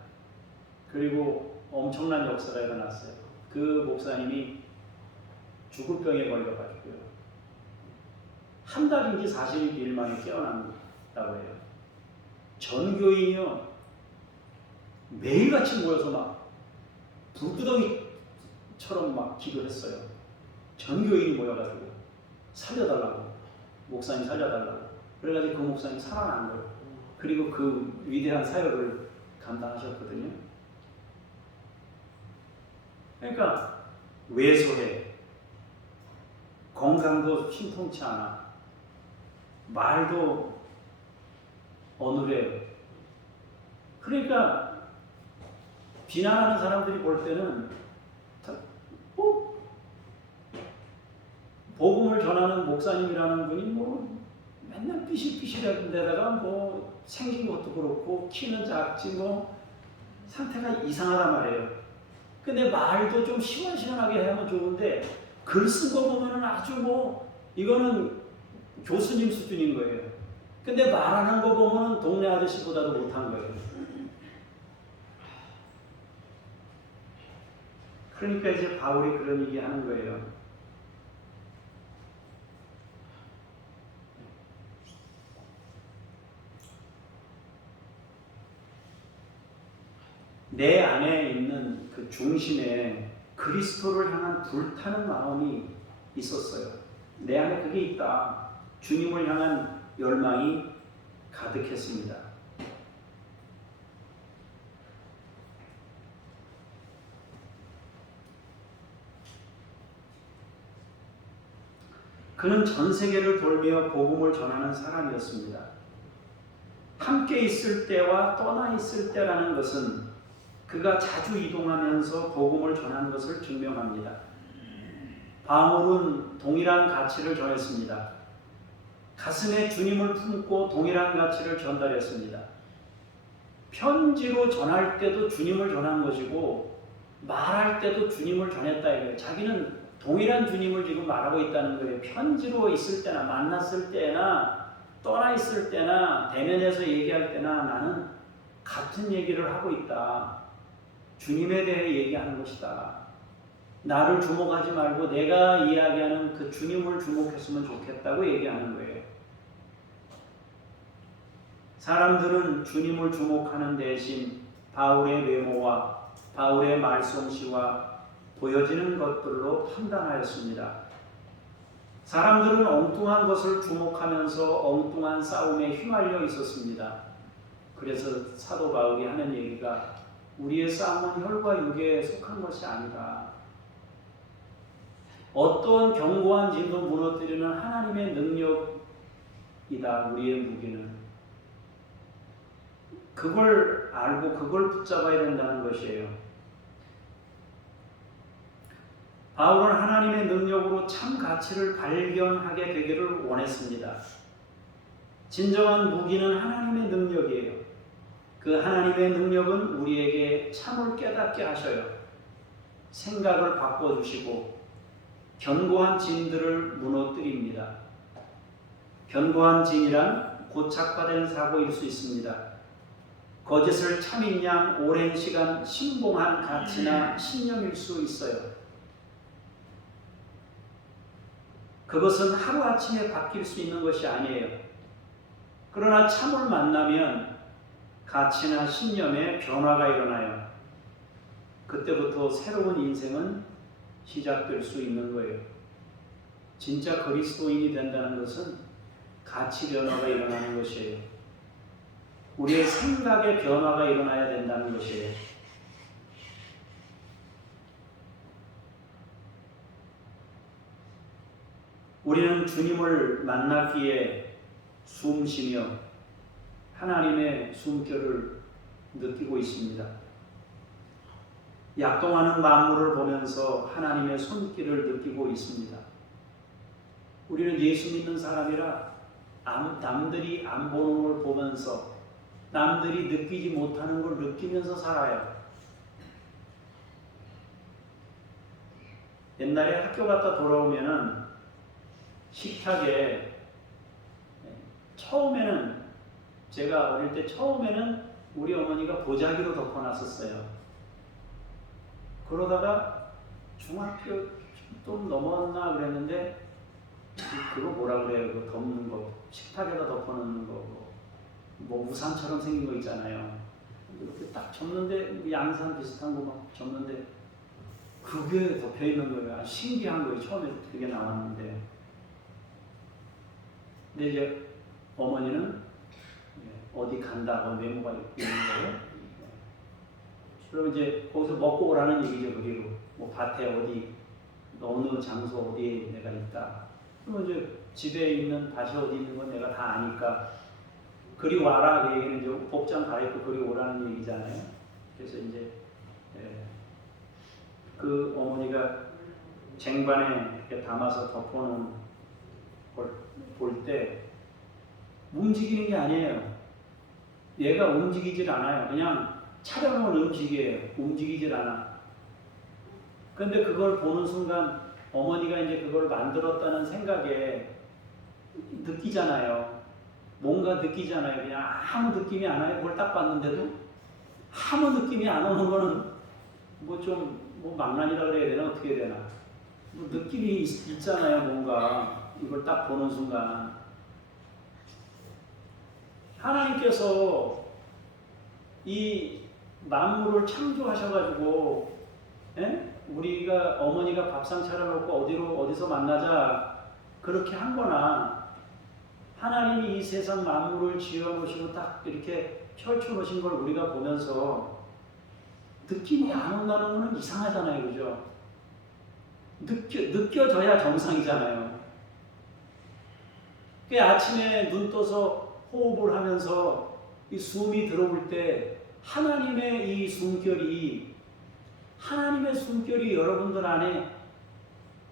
그리고 엄청난 역사가 일어났어요. 그 목사님이 죽을 병에 걸려가지고요. 한 달인지 40일 만에 깨어난다고 해요. 전교인이요. 매일같이 모여서 막 불구덩이처럼 막 기도했어요. 전교인이 모여가지고 살려달라고. 목사님 살려달라고. 그래가지고 그 목사님 살아난 거예요. 그리고 그 위대한 사역을 감당하셨거든요. 그러니까 왜소해. 건강도 신통치 않아. 말도 어눌해요. 그러니까 비난하는 사람들이 볼 때는 복음을 전하는 목사님이라는 분이 뭐 맨날 삐실삐실한 데다가 뭐 생긴 것도 그렇고 키는 작지 뭐 상태가 이상하단 말이에요. 근데 말도 좀 시원시원하게 하면 좋은데 글 쓴 거 보면은 아주 뭐 이거는 교수님 수준인 거예요. 근데 말하는 거 보면은 동네 아저씨보다도 못한 거예요. 그러니까 이제 바울이 그런 얘기 하는 거예요. 내 안에 있는 그 중심에 그리스도를 향한 불타는 마음이 있었어요. 내 안에 그게 있다. 주님을 향한 열망이 가득했습니다. 그는 전 세계를 돌며 복음을 전하는 사람이었습니다. 함께 있을 때와 떠나 있을 때라는 것은 그가 자주 이동하면서 복음을 전하는 것을 증명합니다. 바울은 동일한 가치를 전했습니다. 가슴에 주님을 품고 동일한 가치를 전달했습니다. 편지로 전할 때도 주님을 전한 것이고 말할 때도 주님을 전했다 이거예요. 자기는 동일한 주님을 지금 말하고 있다는 거예요. 편지로 있을 때나 만났을 때나 떠나 있을 때나 대면해서 얘기할 때나 나는 같은 얘기를 하고 있다. 주님에 대해 얘기하는 것이다. 나를 주목하지 말고 내가 이야기하는 그 주님을 주목했으면 좋겠다고 얘기하는 거예요. 사람들은 주님을 주목하는 대신 바울의 외모와 바울의 말솜씨와 보여지는 것들로 판단하였습니다. 사람들은 엉뚱한 것을 주목하면서 엉뚱한 싸움에 휘말려 있었습니다. 그래서 사도 바울이 하는 얘기가 우리의 싸움은 혈과 육에 속한 것이 아니다. 어떤 견고한 진도 무너뜨리는 하나님의 능력이다. 우리의 무기는. 그걸 알고 그걸 붙잡아야 된다는 것이에요. 바울은 하나님의 능력으로 참 가치를 발견하게 되기를 원했습니다. 진정한 무기는 하나님의 능력이에요. 그 하나님의 능력은 우리에게 참을 깨닫게 하셔요. 생각을 바꿔주시고 견고한 진들을 무너뜨립니다. 견고한 진이란 고착화된 사고일 수 있습니다. 거짓을 참인 양 오랜 시간 신봉한 가치나 신념일 수 있어요. 그것은 하루아침에 바뀔 수 있는 것이 아니에요. 그러나 참을 만나면 가치나 신념에 변화가 일어나요. 그때부터 새로운 인생은 시작될 수 있는 거예요. 진짜 그리스도인이 된다는 것은 가치 변화가 일어나는 것이에요. 우리의 생각의 변화가 일어나야 된다는 것이에요. 우리는 주님을 만나기에 숨쉬며 하나님의 숨결을 느끼고 있습니다. 약동하는 만물을 보면서 하나님의 손길을 느끼고 있습니다. 우리는 예수 믿는 사람이라 남들이 안 보는 걸 보면서 남들이 느끼지 못하는 걸 느끼면서 살아요. 옛날에 학교 갔다 돌아오면은 식탁에 처음에는 제가 어릴 때 처음에는 우리 어머니가 보자기로 덮어놨었어요. 그러다가 중학교 좀 넘었나 그랬는데 그거 뭐라 그래요? 그 덮는 거 식탁에다 덮어놓는 거 뭐 우산처럼 생긴 거 있잖아요. 이렇게 딱 접는데 양산 비슷한 거 막 접는데 그게 덮여 있는 거예요. 아주 신기한 거예요. 처음에 그게 나왔는데. 근데 이제 어머니는 어디 간다고 메모가 있는 거예요. 그럼 이제 거기서 먹고 오라는 얘기죠. 그리고 뭐 밭에 어디 어느 장소 어디에 내가 있다. 그러면 이제 집에 있는 밭이 어디 있는 건 내가 다 아니까 그리 와라. 그 얘기는 이제 복장 갈아입고 그리 오라는 얘기잖아요. 그래서 이제 그 어머니가 쟁반에 이렇게 담아서 덮어놓은 걸 볼 때 움직이는 게 아니에요. 얘가 움직이질 않아요. 그냥 차려놓은 음식이에요. 움직이질 않아. 근데 그걸 보는 순간 어머니가 이제 그걸 만들었다는 생각에 느끼잖아요. 뭔가 느끼잖아요. 그냥 아무 느낌이 안 와요. 그걸 딱 봤는데도 아무 느낌이 안 오는 거는 뭐 망난이라 그래야 되나 어떻게 해야 되나. 뭐 느낌이 있잖아요. 뭔가 이걸 딱 보는 순간 하나님께서 이 만물을 창조하셔가지고 우리가 어머니가 밥상 차려놓고 어디서 만나자 그렇게 한 거나 하나님이 이 세상 만물을 지어놓으시고 딱 이렇게 펼쳐놓으신 걸 우리가 보면서 느낌이 안 온다는 거는 이상하잖아요. 그죠? 느껴져야 정상이잖아요. 아침에 눈 떠서 호흡을 하면서 이 숨이 들어올 때 하나님의 숨결이 여러분들 안에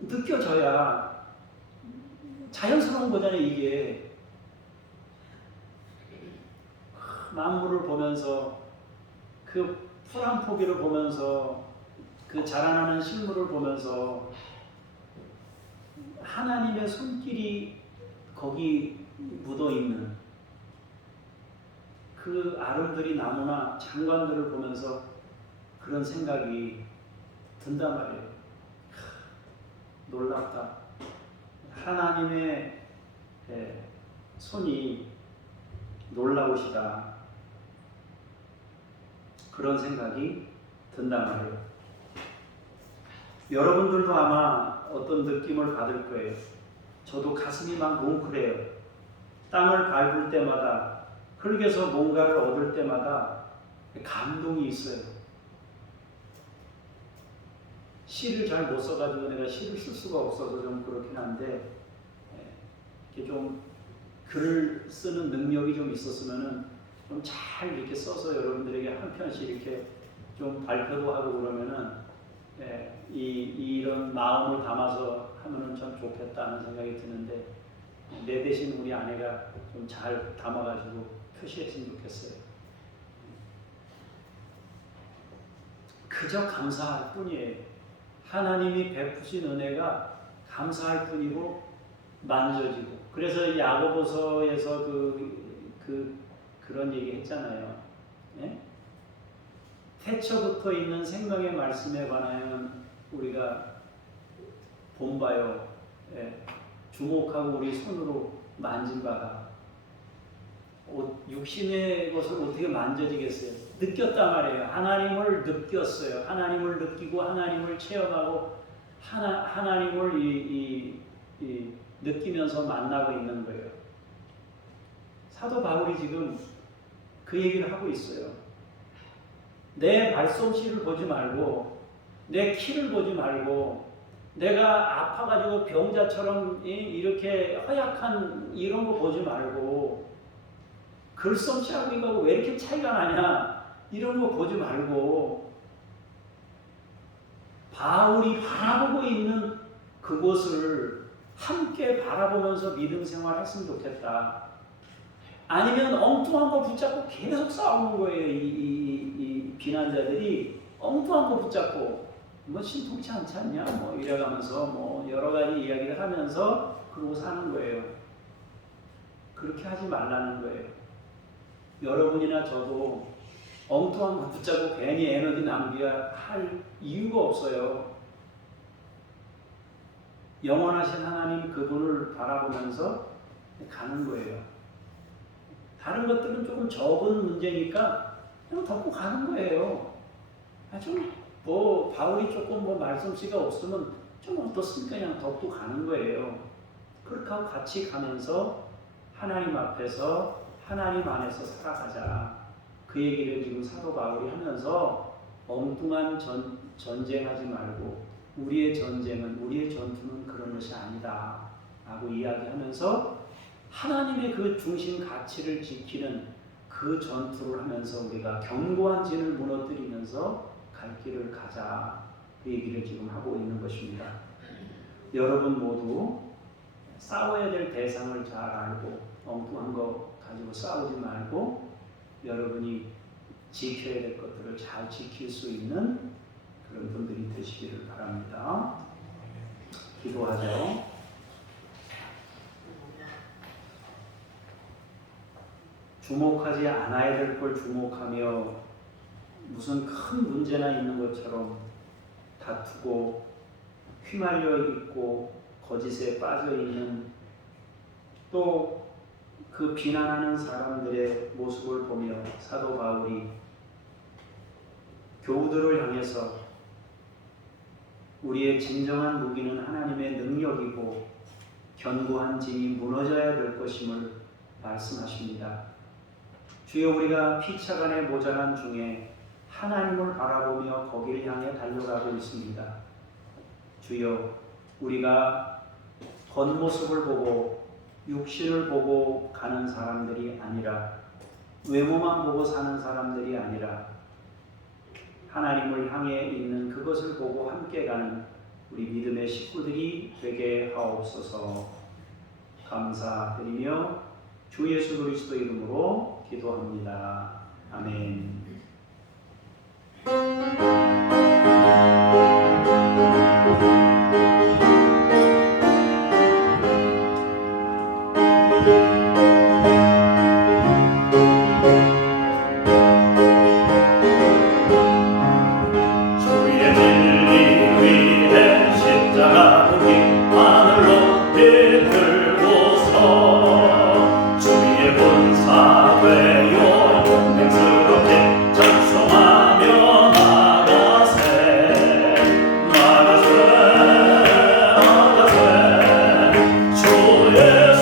느껴져야 자연스러운 거잖아요. 이게 만물을 보면서 그 풀 한 포기를 보면서 그 자라나는 식물을 보면서 하나님의 손길이 거기 묻어있는 그 아름드리 나무나 장관들을 보면서 그런 생각이 든단 말이에요. 놀랍다. 하나님의 손이 놀라우시다. 그런 생각이 든단 말이에요. 여러분들도 아마 어떤 느낌을 받을 거예요. 저도 가슴이 막 뭉클해요. 땅을 밟을 때마다 흙에서 뭔가를 얻을 때마다 감동이 있어요. 시를 잘 못 써가지고 내가 시를 쓸 수가 없어서 좀 그렇긴 한데 이렇게 좀 글을 쓰는 능력이 좀 있었으면은 좀 잘 이렇게 써서 여러분들에게 한 편씩 이렇게 좀 발표도 하고 그러면은 이런 마음을 담아서 하면은 참 좋겠다는 생각이 드는데 내 대신 우리 아내가 좀 잘 담아가지고 표시했으면 좋겠어요. 그저 감사할 뿐이에요. 하나님이 베푸신 은혜가 감사할 뿐이고 만져지고. 그래서 야고보서에서 그런 얘기 했잖아요. 예? 태초부터 있는 생명의 말씀에 관하여는 우리가 본바요. 예. 주목하고 우리 손으로 만진 바가 육신의 것을 어떻게 만져지겠어요? 느꼈단 말이에요. 하나님을 느꼈어요. 하나님을 느끼고 하나님을 체험하고 하나님을 느끼면서 만나고 있는 거예요. 사도 바울이 지금 그 얘기를 하고 있어요. 내 발솜씨를 보지 말고 내 키를 보지 말고 내가 아파가지고 병자처럼 이렇게 허약한 이런 거 보지 말고 글솜씨하고 이거 왜 이렇게 차이가 나냐 이런 거 보지 말고 바울이 바라보고 있는 그곳을 함께 바라보면서 믿음 생활했으면 좋겠다. 아니면 엉뚱한 거 붙잡고 계속 싸우는 거예요. 이 비난자들이 엉뚱한 거 붙잡고 뭐 신통치 않지 않냐 뭐 이래가면서 뭐 여러 가지 이야기를 하면서 그러고 사는 거예요. 그렇게 하지 말라는 거예요. 여러분이나 저도 엉뚱한 거 붙잡고 괜히 에너지 낭비할 이유가 없어요. 영원하신 하나님 그분을 바라보면서 가는 거예요. 다른 것들은 조금 적은 문제니까 그냥 덮고 가는 거예요. 바울이 조금 말씀씨가 없으면 좀 어떻습니까? 그냥 덮고 가는 거예요. 그렇게 하고 같이 가면서 하나님 앞에서 하나님 안에서 살아가자. 그 얘기를 지금 사도 바울이 하면서 엉뚱한 전쟁하지 말고 우리의 전쟁은 우리의 전투는 그런 것이 아니다 라고 이야기하면서 하나님의 그 중심 가치를 지키는 그 전투를 하면서 우리가 견고한 진을 무너뜨리면서 갈 길을 가자 그 얘기를 지금 하고 있는 것입니다. 여러분 모두 싸워야 될 대상을 잘 알고 엉뚱한 거 가지고 싸우지 말고 여러분이 지켜야 될 것들을 잘 지킬 수 있는 그런 분들이 되시기를 바랍니다. 기도하죠. 주목하지 않아야 될 걸 주목하며 무슨 큰 문제나 있는 것처럼 다투고 휘말려 있고 거짓에 빠져 있는 또 그 비난하는 사람들의 모습을 보며 사도 바울이 교우들을 향해서 우리의 진정한 무기는 하나님의 능력이고 견고한 진이 무너져야 될 것임을 말씀하십니다. 주여 우리가 피차간의 모자란 중에 하나님을 바라보며 거기를 향해 달려가고 있습니다. 주여 우리가 겉모습을 보고 육신을 보고 가는 사람들이 아니라 외모만 보고 사는 사람들이 아니라 하나님을 향해 있는 그것을 보고 함께 가는 우리 믿음의 식구들이 되게 하옵소서. 감사드리며 주 예수 그리스도 이름으로 기도합니다. 아멘. 예수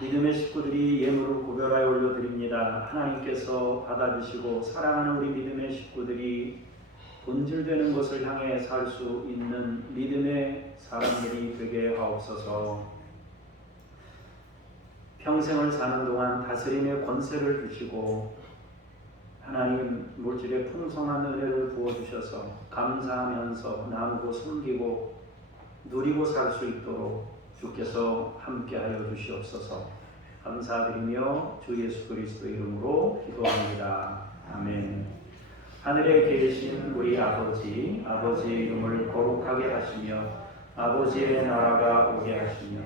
믿음의 식구들이 예물을 구별하여 올려드립니다. 하나님께서 받아주시고 사랑하는 우리 믿음의 식구들이 본질되는 것을 향해 살 수 있는 믿음의 사람들이 되게 하옵소서. 평생을 사는 동안 다스림의 권세를 주시고 하나님 물질의 풍성한 은혜를 부어주셔서 감사하면서 나누고 섬기고 누리고 살 수 있도록 주께서 함께하여 주시옵소서. 감사드리며 주 예수 그리스도 이름으로 기도합니다. 아멘. 하늘에 계신 우리 아버지, 아버지의 이름을 거룩하게 하시며 아버지의 나라가 오게 하시며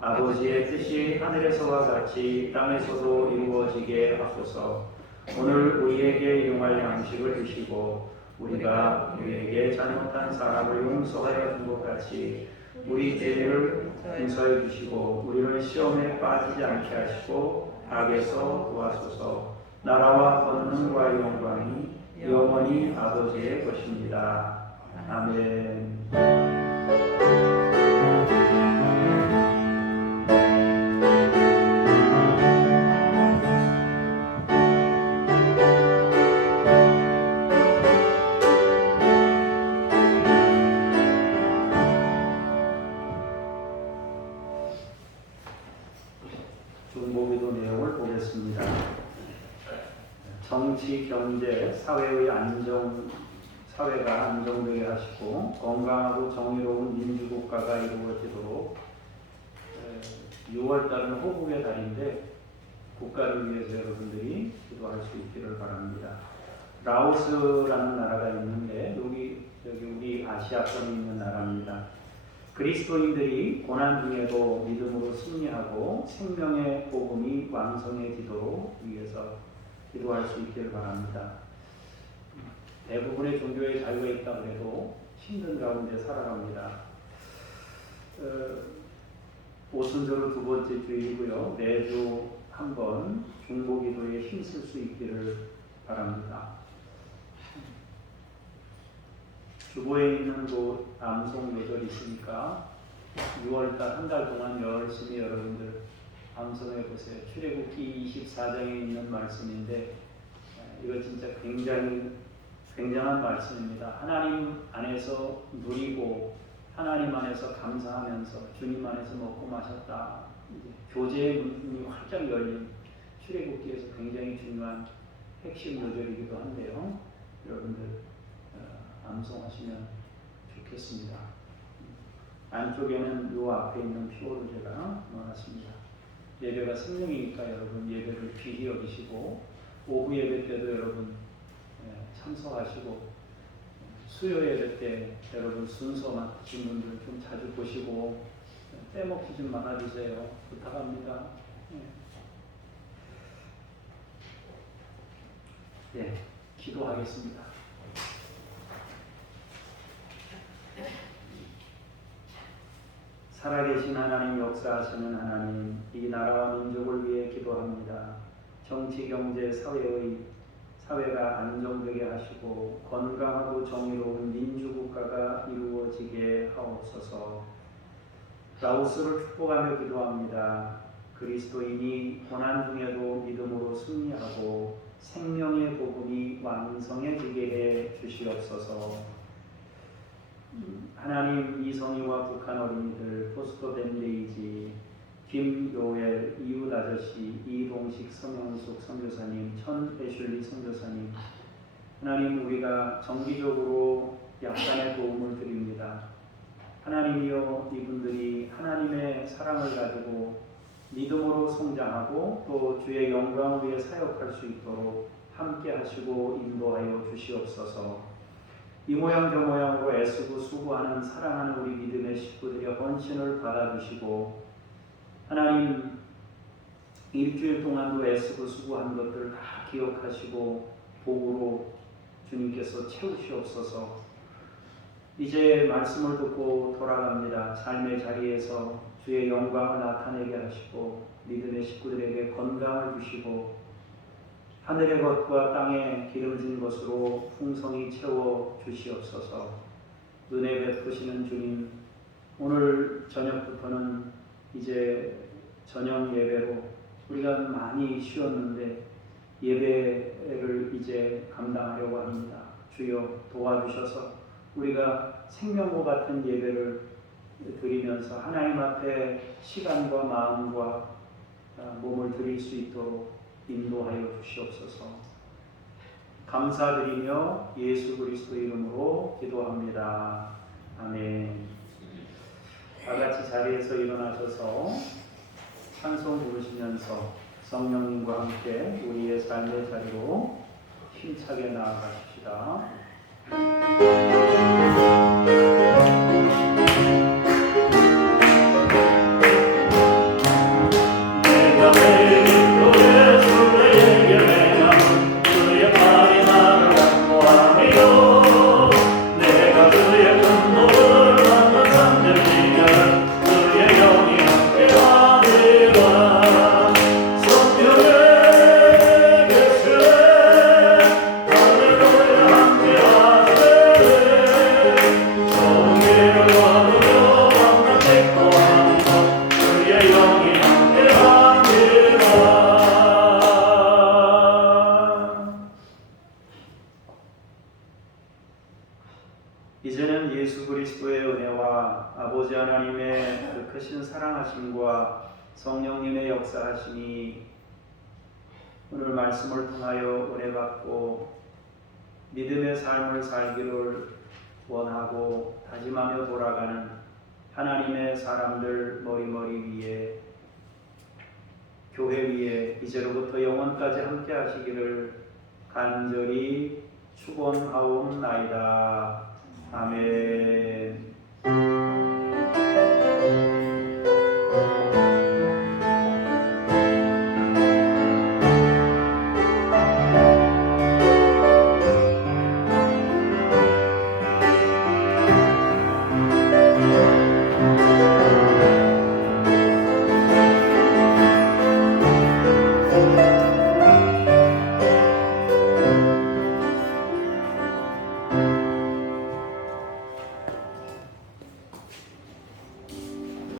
아버지의 뜻이 하늘에서와 같이 땅에서도 이루어지게 하소서. 오늘 우리에게 일용할 양식을 주시고 우리가 우리에게 잘못한 사람을 용서하여 준 것 같이 우리 죄를 용서해 주시고 우리를 시험에 빠지지 않게 하시고 악에서 구하소서. 나라와 권능과 영광이 영원히 아버지의 것입니다. 아멘. 중보기도 내용을 보겠습니다. 정치, 경제, 사회가 안정되게 하시고 건강하고 정의로운 민주국가가 이루어지도록 6월달은 호국의 달인데 국가를 위해서 여러분들이 기도할 수 있기를 바랍니다. 라오스라는 나라가 있는데 여기 우리 아시아권에 있는 나라입니다. 그리스도인들이 고난 중에도 믿음으로 승리하고 생명의 복음이 왕성해지도록 위해서 기도할 수 있기를 바랍니다. 대부분의 종교의 자유가 있다고 해도 힘든 가운데 살아갑니다. 오순절은 두 번째 주일이고요. 매주 한 번 중보기도에 힘쓸 수 있기를 바랍니다. 주보에 있는 곳 암송 요절이 있으니까 6월달 한 달 동안 열심히 여러분들 암송해 보세요. 출애굽기 24장에 있는 말씀인데 이거 진짜 굉장한 말씀입니다. 하나님 안에서 누리고 하나님 안에서 감사하면서 주님 안에서 먹고 마셨다. 이제 교제의 문이 활짝 열린 출애굽기에서 굉장히 중요한 핵심 요절이기도 한데요. 여러분들 암송하시면 좋겠습니다. 안쪽에는 요 앞에 있는 표를 제가 넣어놨습니다. 예배가 생명이니까 여러분 예배를 귀히 여기시고 오후 예배 때도 여러분 참석하시고 수요 예배 때 여러분 순서 맡으신 분들 좀 자주 보시고 빼먹지 좀 말아주세요. 부탁합니다. 네, 기도하겠습니다. 살아계신 하나님, 역사하시는 하나님, 이 나라와 민족을 위해 기도합니다. 정치, 경제, 사회가 안정되게 하시고 건강하고 정의로운 민주국가가 이루어지게 하옵소서. 라오스를 축복하며 기도합니다. 그리스도인이 고난 중에도 믿음으로 승리하고 생명의 복음이 왕성해지게 해 주시옵소서. 하나님, 이성희와 북한 어린이들, 포스터 밴데이지, 김요엘, 이웃 아저씨, 이동식, 성영숙 선교사님, 천애슐리 선교사님, 하나님, 우리가 정기적으로 약간의 도움을 드립니다. 하나님이여, 이분들이 하나님의 사랑을 가지고 믿음으로 성장하고 또 주의 영광을 위해 사역할 수 있도록 함께 하시고 인도하여 주시옵소서. 이 모양 저 모양으로 애쓰고 수고하는 사랑하는 우리 믿음의 식구들의 헌신을 받아주시고 하나님, 일주일 동안도 애쓰고 수고한 것들 다 기억하시고 복으로 주님께서 채우시옵소서. 이제 말씀을 듣고 돌아갑니다. 삶의 자리에서 주의 영광을 나타내게 하시고 믿음의 식구들에게 건강을 주시고 하늘의 것과 땅에 기름진 것으로 풍성히 채워 주시옵소서. 은혜 베푸시는 주님, 오늘 저녁부터는 이제 저녁 예배로 우리가 많이 쉬었는데 예배를 이제 감당하려고 합니다. 주여 도와주셔서 우리가 생명과 같은 예배를 드리면서 하나님 앞에 시간과 마음과 몸을 드릴 수 있도록 인도하여 주시옵소서. 감사드리며 예수 그리스도 이름으로 기도합니다. 아멘. 다 같이 자리에서 일어나셔서 찬송 부르시면서 성령님과 함께 우리의 삶의 자리로 힘차게 나아가십시다. 이제는 예수 그리스도의 은혜와 아버지 하나님의 그 크신 사랑하심과 성령님의 역사하심이 오늘 말씀을 통하여 은혜받고 믿음의 삶을 살기를 원하고 다짐하며 돌아가는 하나님의 사람들 머리머리 위에 교회 위에 이제로부터 영원까지 함께 하시기를 간절히 축원하옵나이다. 아멘.